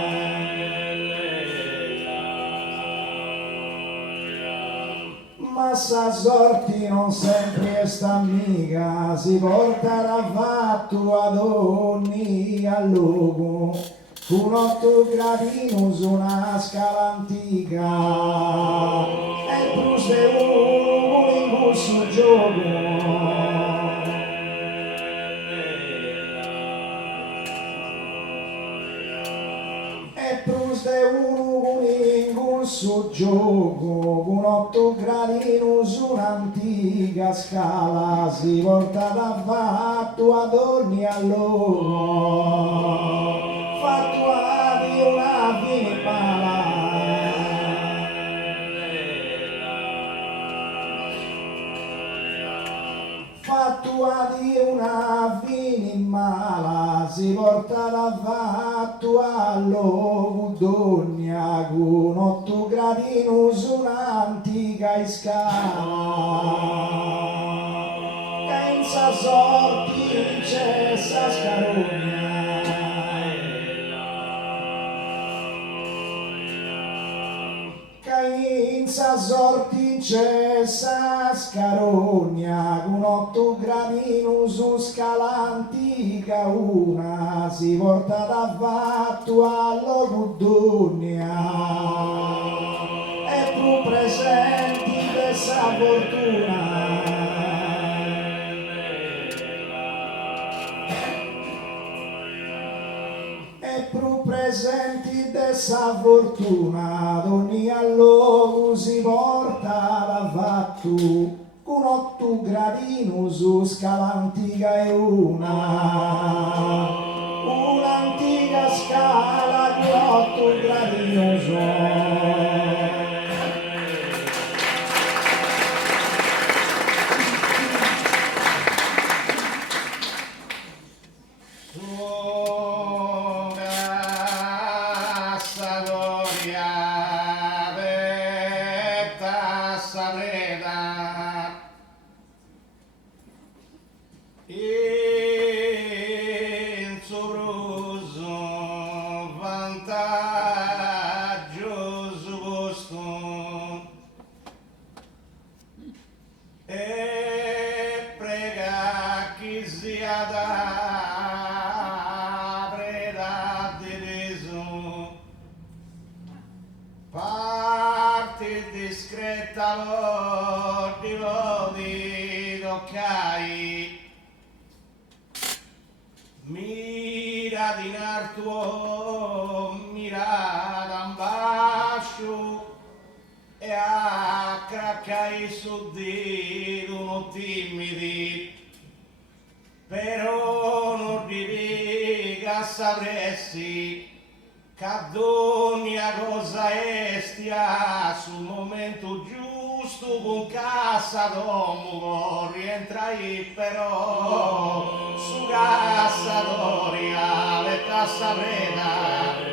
Ma sa sorti non sempre sta mica, si porta l'avvatto ad ogni allogo, con 8 gradini su una scala antica, e pruse uno con il gusto gioco. E pruse uno con il gusto gioco, con 8 gradini su un'antica scala, si porta d'avvatto ad ogni allogo, fatto di una vinipala. Fattua di una vinimala, si porta l'avvatto all'Ogudogna, con 8 gradini su un'antica scala, che in sa sorti c'è sa scarogna. In sa sorti c'è sa scarogna, con 8 gradini su scala antica, una si porta d'avvatto all'Ogudogna, e più presenti questa fortuna. E più presenti dessa fortuna, ad ogni allogo si porta l'avvatto, con 8 gradini su scala antica, e un'antica scala con 8 gradini su. In sopruso vantaggio su gusto, e prega chi sia da preda di riso, parti discreta di vodi toccai, mira di nartuo, mira d'ambascio, e a craccai su di uno timidi, però non diviga sapresti che a cosa estia sul momento giusto, con cassa domo rientrai, però su cassa doria le cassa preda.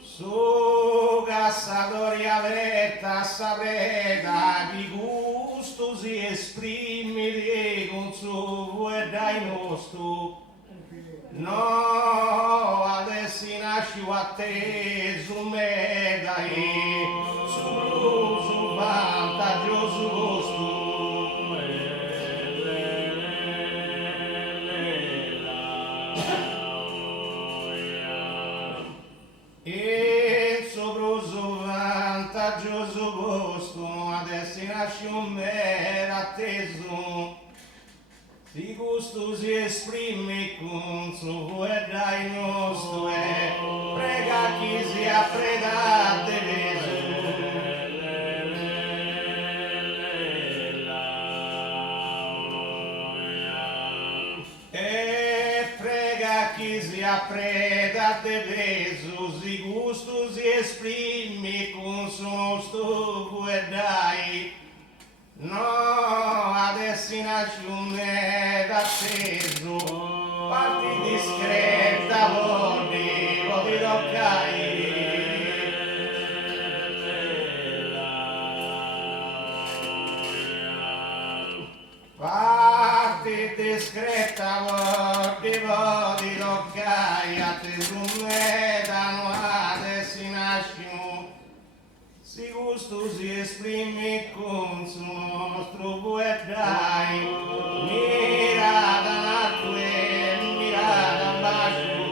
Su cassadoria veretta sapreta, di gusto si esprime con su e dai nostro. No, adesso nascio a te, su me dai, su vantaggioso gusto. Il sopruso vantaggioso gusto, adesso nasce un mero atteso, si gusto si esprime con su e dai nostro, e prega chi sia predate veso. E prega chi a preda de pesos e gustos e exprime com susto e dai. No, a destinazione d'atteso, parti discreta, vodi toccai. Parti discreta, vodi toccai, atteso me da nuova destinazione. Si gusto si esprime con su nostro poetrai, mirada na tue, mirada baixo.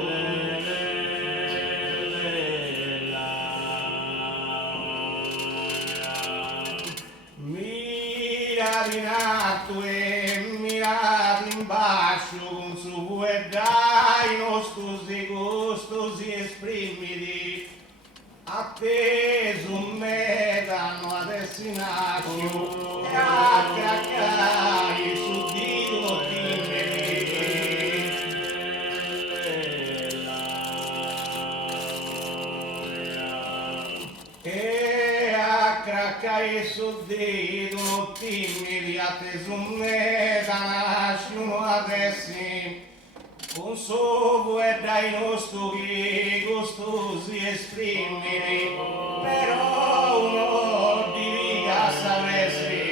Mirada na tue, mirada embaixo, con su poetrai, nostros e gustos si esprime atteso me danno a destinazione e a craccai su Dio e a craccai su Dio timidi atteso me danno a destinazione con sovo e dai nostri gustosi esprimere, però uno di viga sapresti.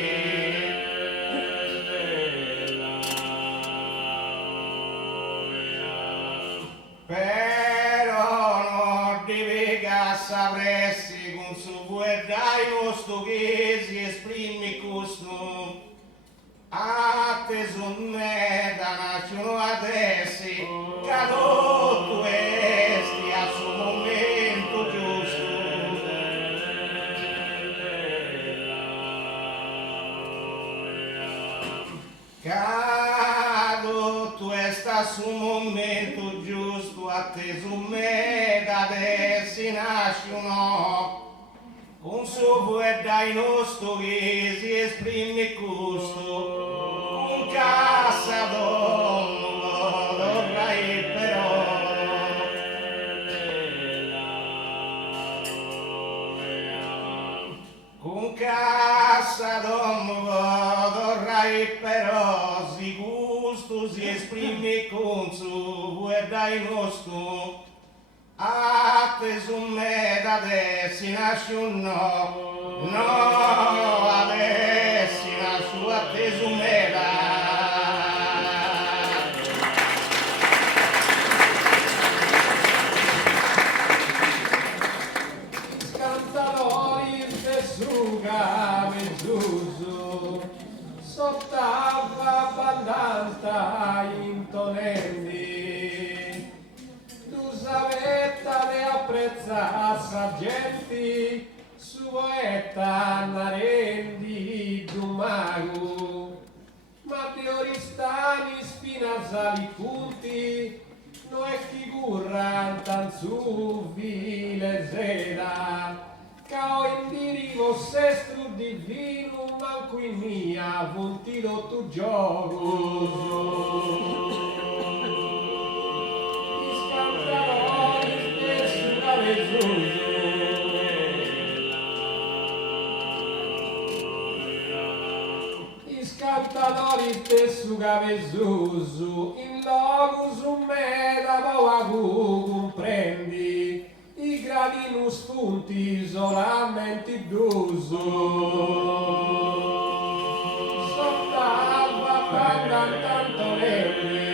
Però uno di viga sapresti, con sovo e dai nostri si esprime questo. Atteso me da nascono adesso, cado tu esti al suo momento giusto. Cado tu esti al suo momento giusto, atteso me da adesso nascono. Con suo e dai nostri si esprime questo, con cassa d'onno dovrai però. Con cassa d'onno dovrai però, si gusto si esprime con suo e dai nostri. Atteso me da destinazione no, a destinazione atteso me da. Scantalori se suga mezzuso, sott'acqua abbondanza intonendi. Savetta ne apprezza sargenti, sueta narendi dumagu, ma di oristani spinazali punti, no è chi gurran tan su vile zeda, cao indirivo sestru divino, manco in mia vuntilo tu gioco. Iscantatori stesso gavezuzu, in logus un meda boagu comprendi, i gradinus punti solamente dusu. Sott'alba pandan tanto negri,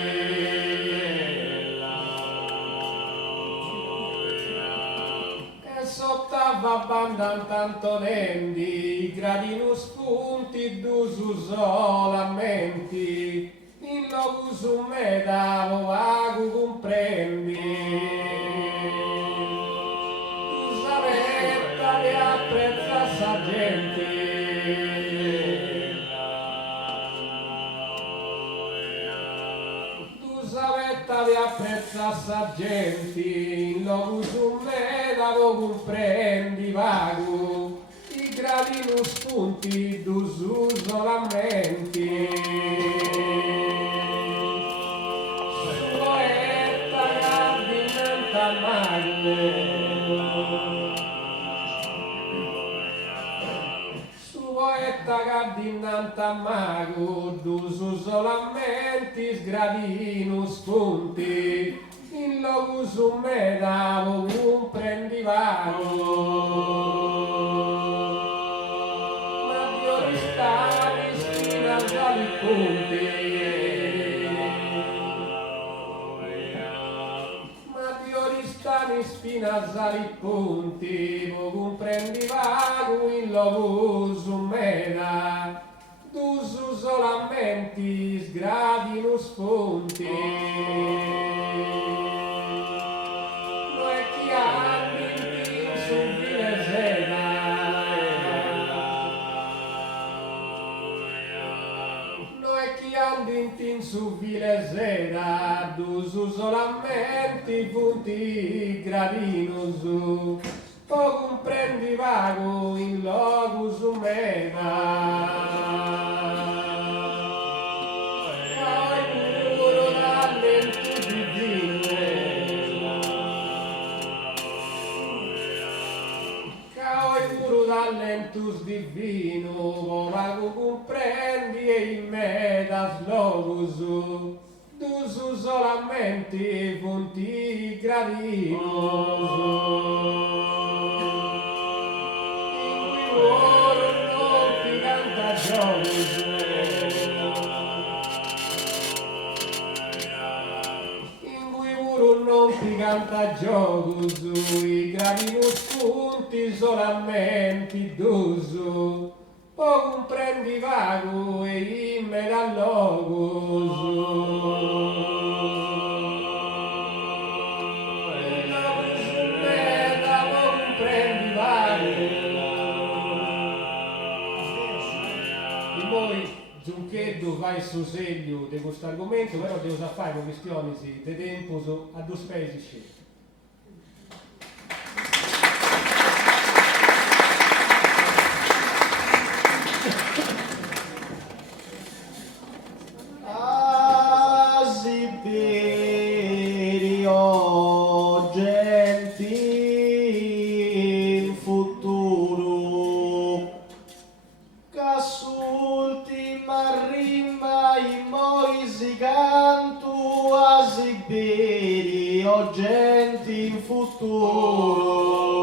sott'ava bandan tanto nendi, gradinus punti d'usu solamenti, in logus umeda vagu comprendi. Tu savetta di apprezza sargenti, tu savetta di apprezza sargenti, in logus umeda comprendi vagu, i gradinus punti d'ususo lamenti. Sueta mago. Su poeta che dinanzi a mago, d'uso solamente sgradino spunti, in locus meda un prendivago. Ma Dio ristare spina già i punti. Spina sali punti, un prendivago in locus meda, d'uso solamente sgradino spunti. No è chi abiti su vile sera, no è chi abiti su vile sera, d'uso solamente punti gradino su, o comprendi vago in locus meda. Poi puro dall'entus divino, poi puro dall'entus divino, vago comprendi e in medas locus, d'uso solamente punti gradino. In cui pure non ti canta gioco sui gradino spunti solamente d'uso, poi comprendi vago e in me dal Giuncheddu vai su seglio di questo argomento, però devo fare con questioni di tempo a due spesi scelte. Asiberio genti in futuro, c'ultima rima in moisi cantu Asiberio genti in futuro.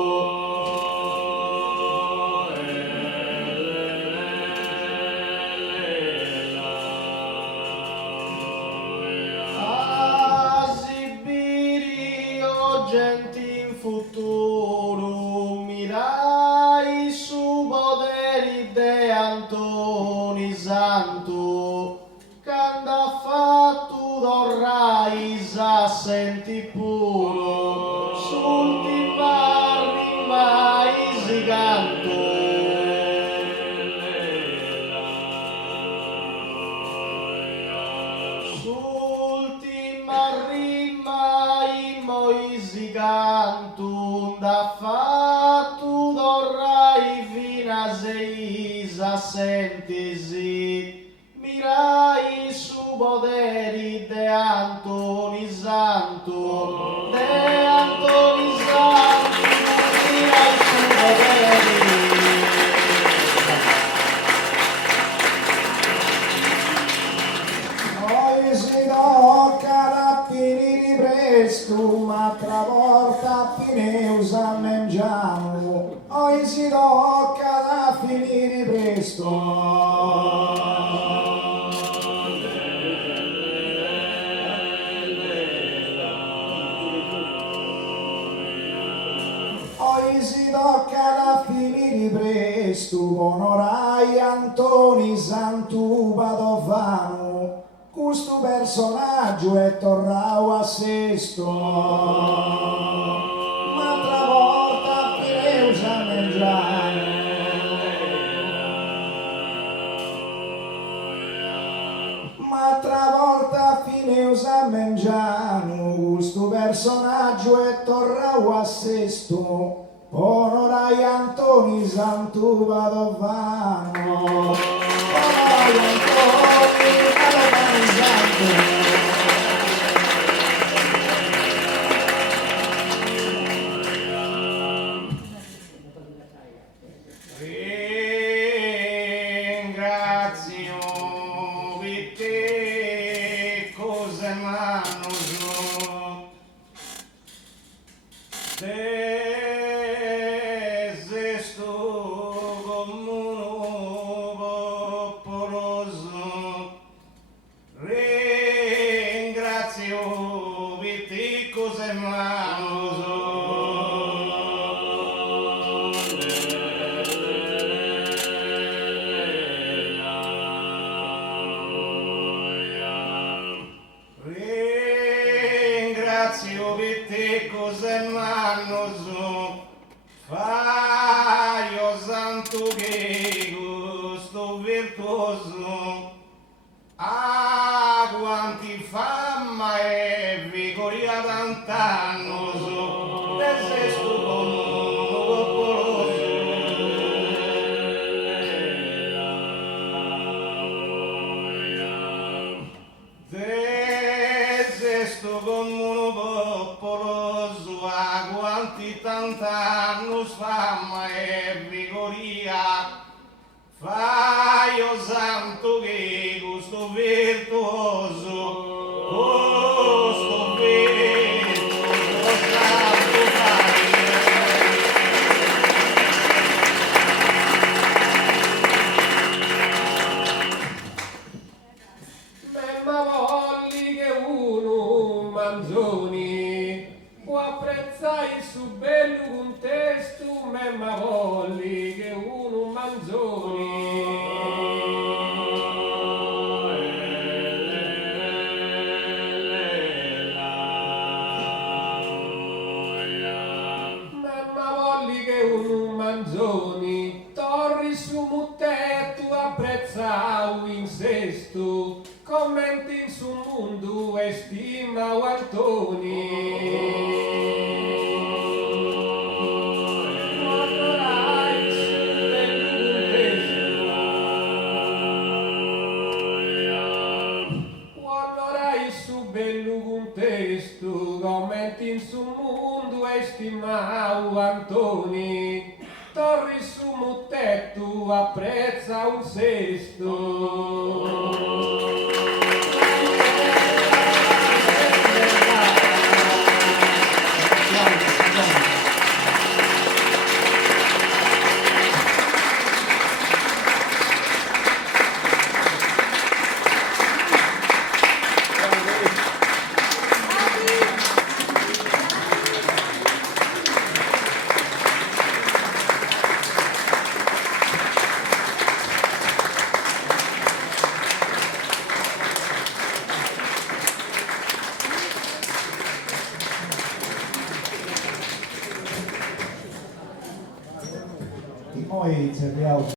Genti in futuro, mirai su poderi de Antoni Santo, c'anda fatto d'orrai sa senti puro, s'ultima rima si canto. S'ultima rima si canto da fatto d'orrai fina seisa sentisi, mirai su poderi de Antoni Santo, de Antoni Santo, mirai su poderi. Poi si tocca da finire presto, ma travolta fine usammengiamo. Poi si tocca da finire presto. Poi si tocca da finire presto, onorai Antoni Santu Padovano. Questo personaggio è tornato a sesto, ma travolta fine usammengiamo. Ma travolta fine usammengiamo, questo personaggio è tornato a sesto. Onorai Antoni Santu Padovano, onorai Antoni Padovano Santo. Esisto come un popoloso, ringrazio Viticus e Manuso. Ringrazio Viticus e Manuso, Faio santo che gusto virtuoso, a quanti fama e vigoria d'antannoso, desesto con desesto con uno popoloso, a quanti tant'annos fama e vigoria, Faio santo che gusto virtuoso, santo Memma volli che uno manzoni può apprezzare il suo bello contesto, memma volli che uno manzoni, torri su muttetto apprezzau in sesto, commenti in su mondo e stima o Antoni. Bello contesto, commenti in su mondo e stimau Antoni, torri su muttetto apprezza un sesto. E noi cerchiamo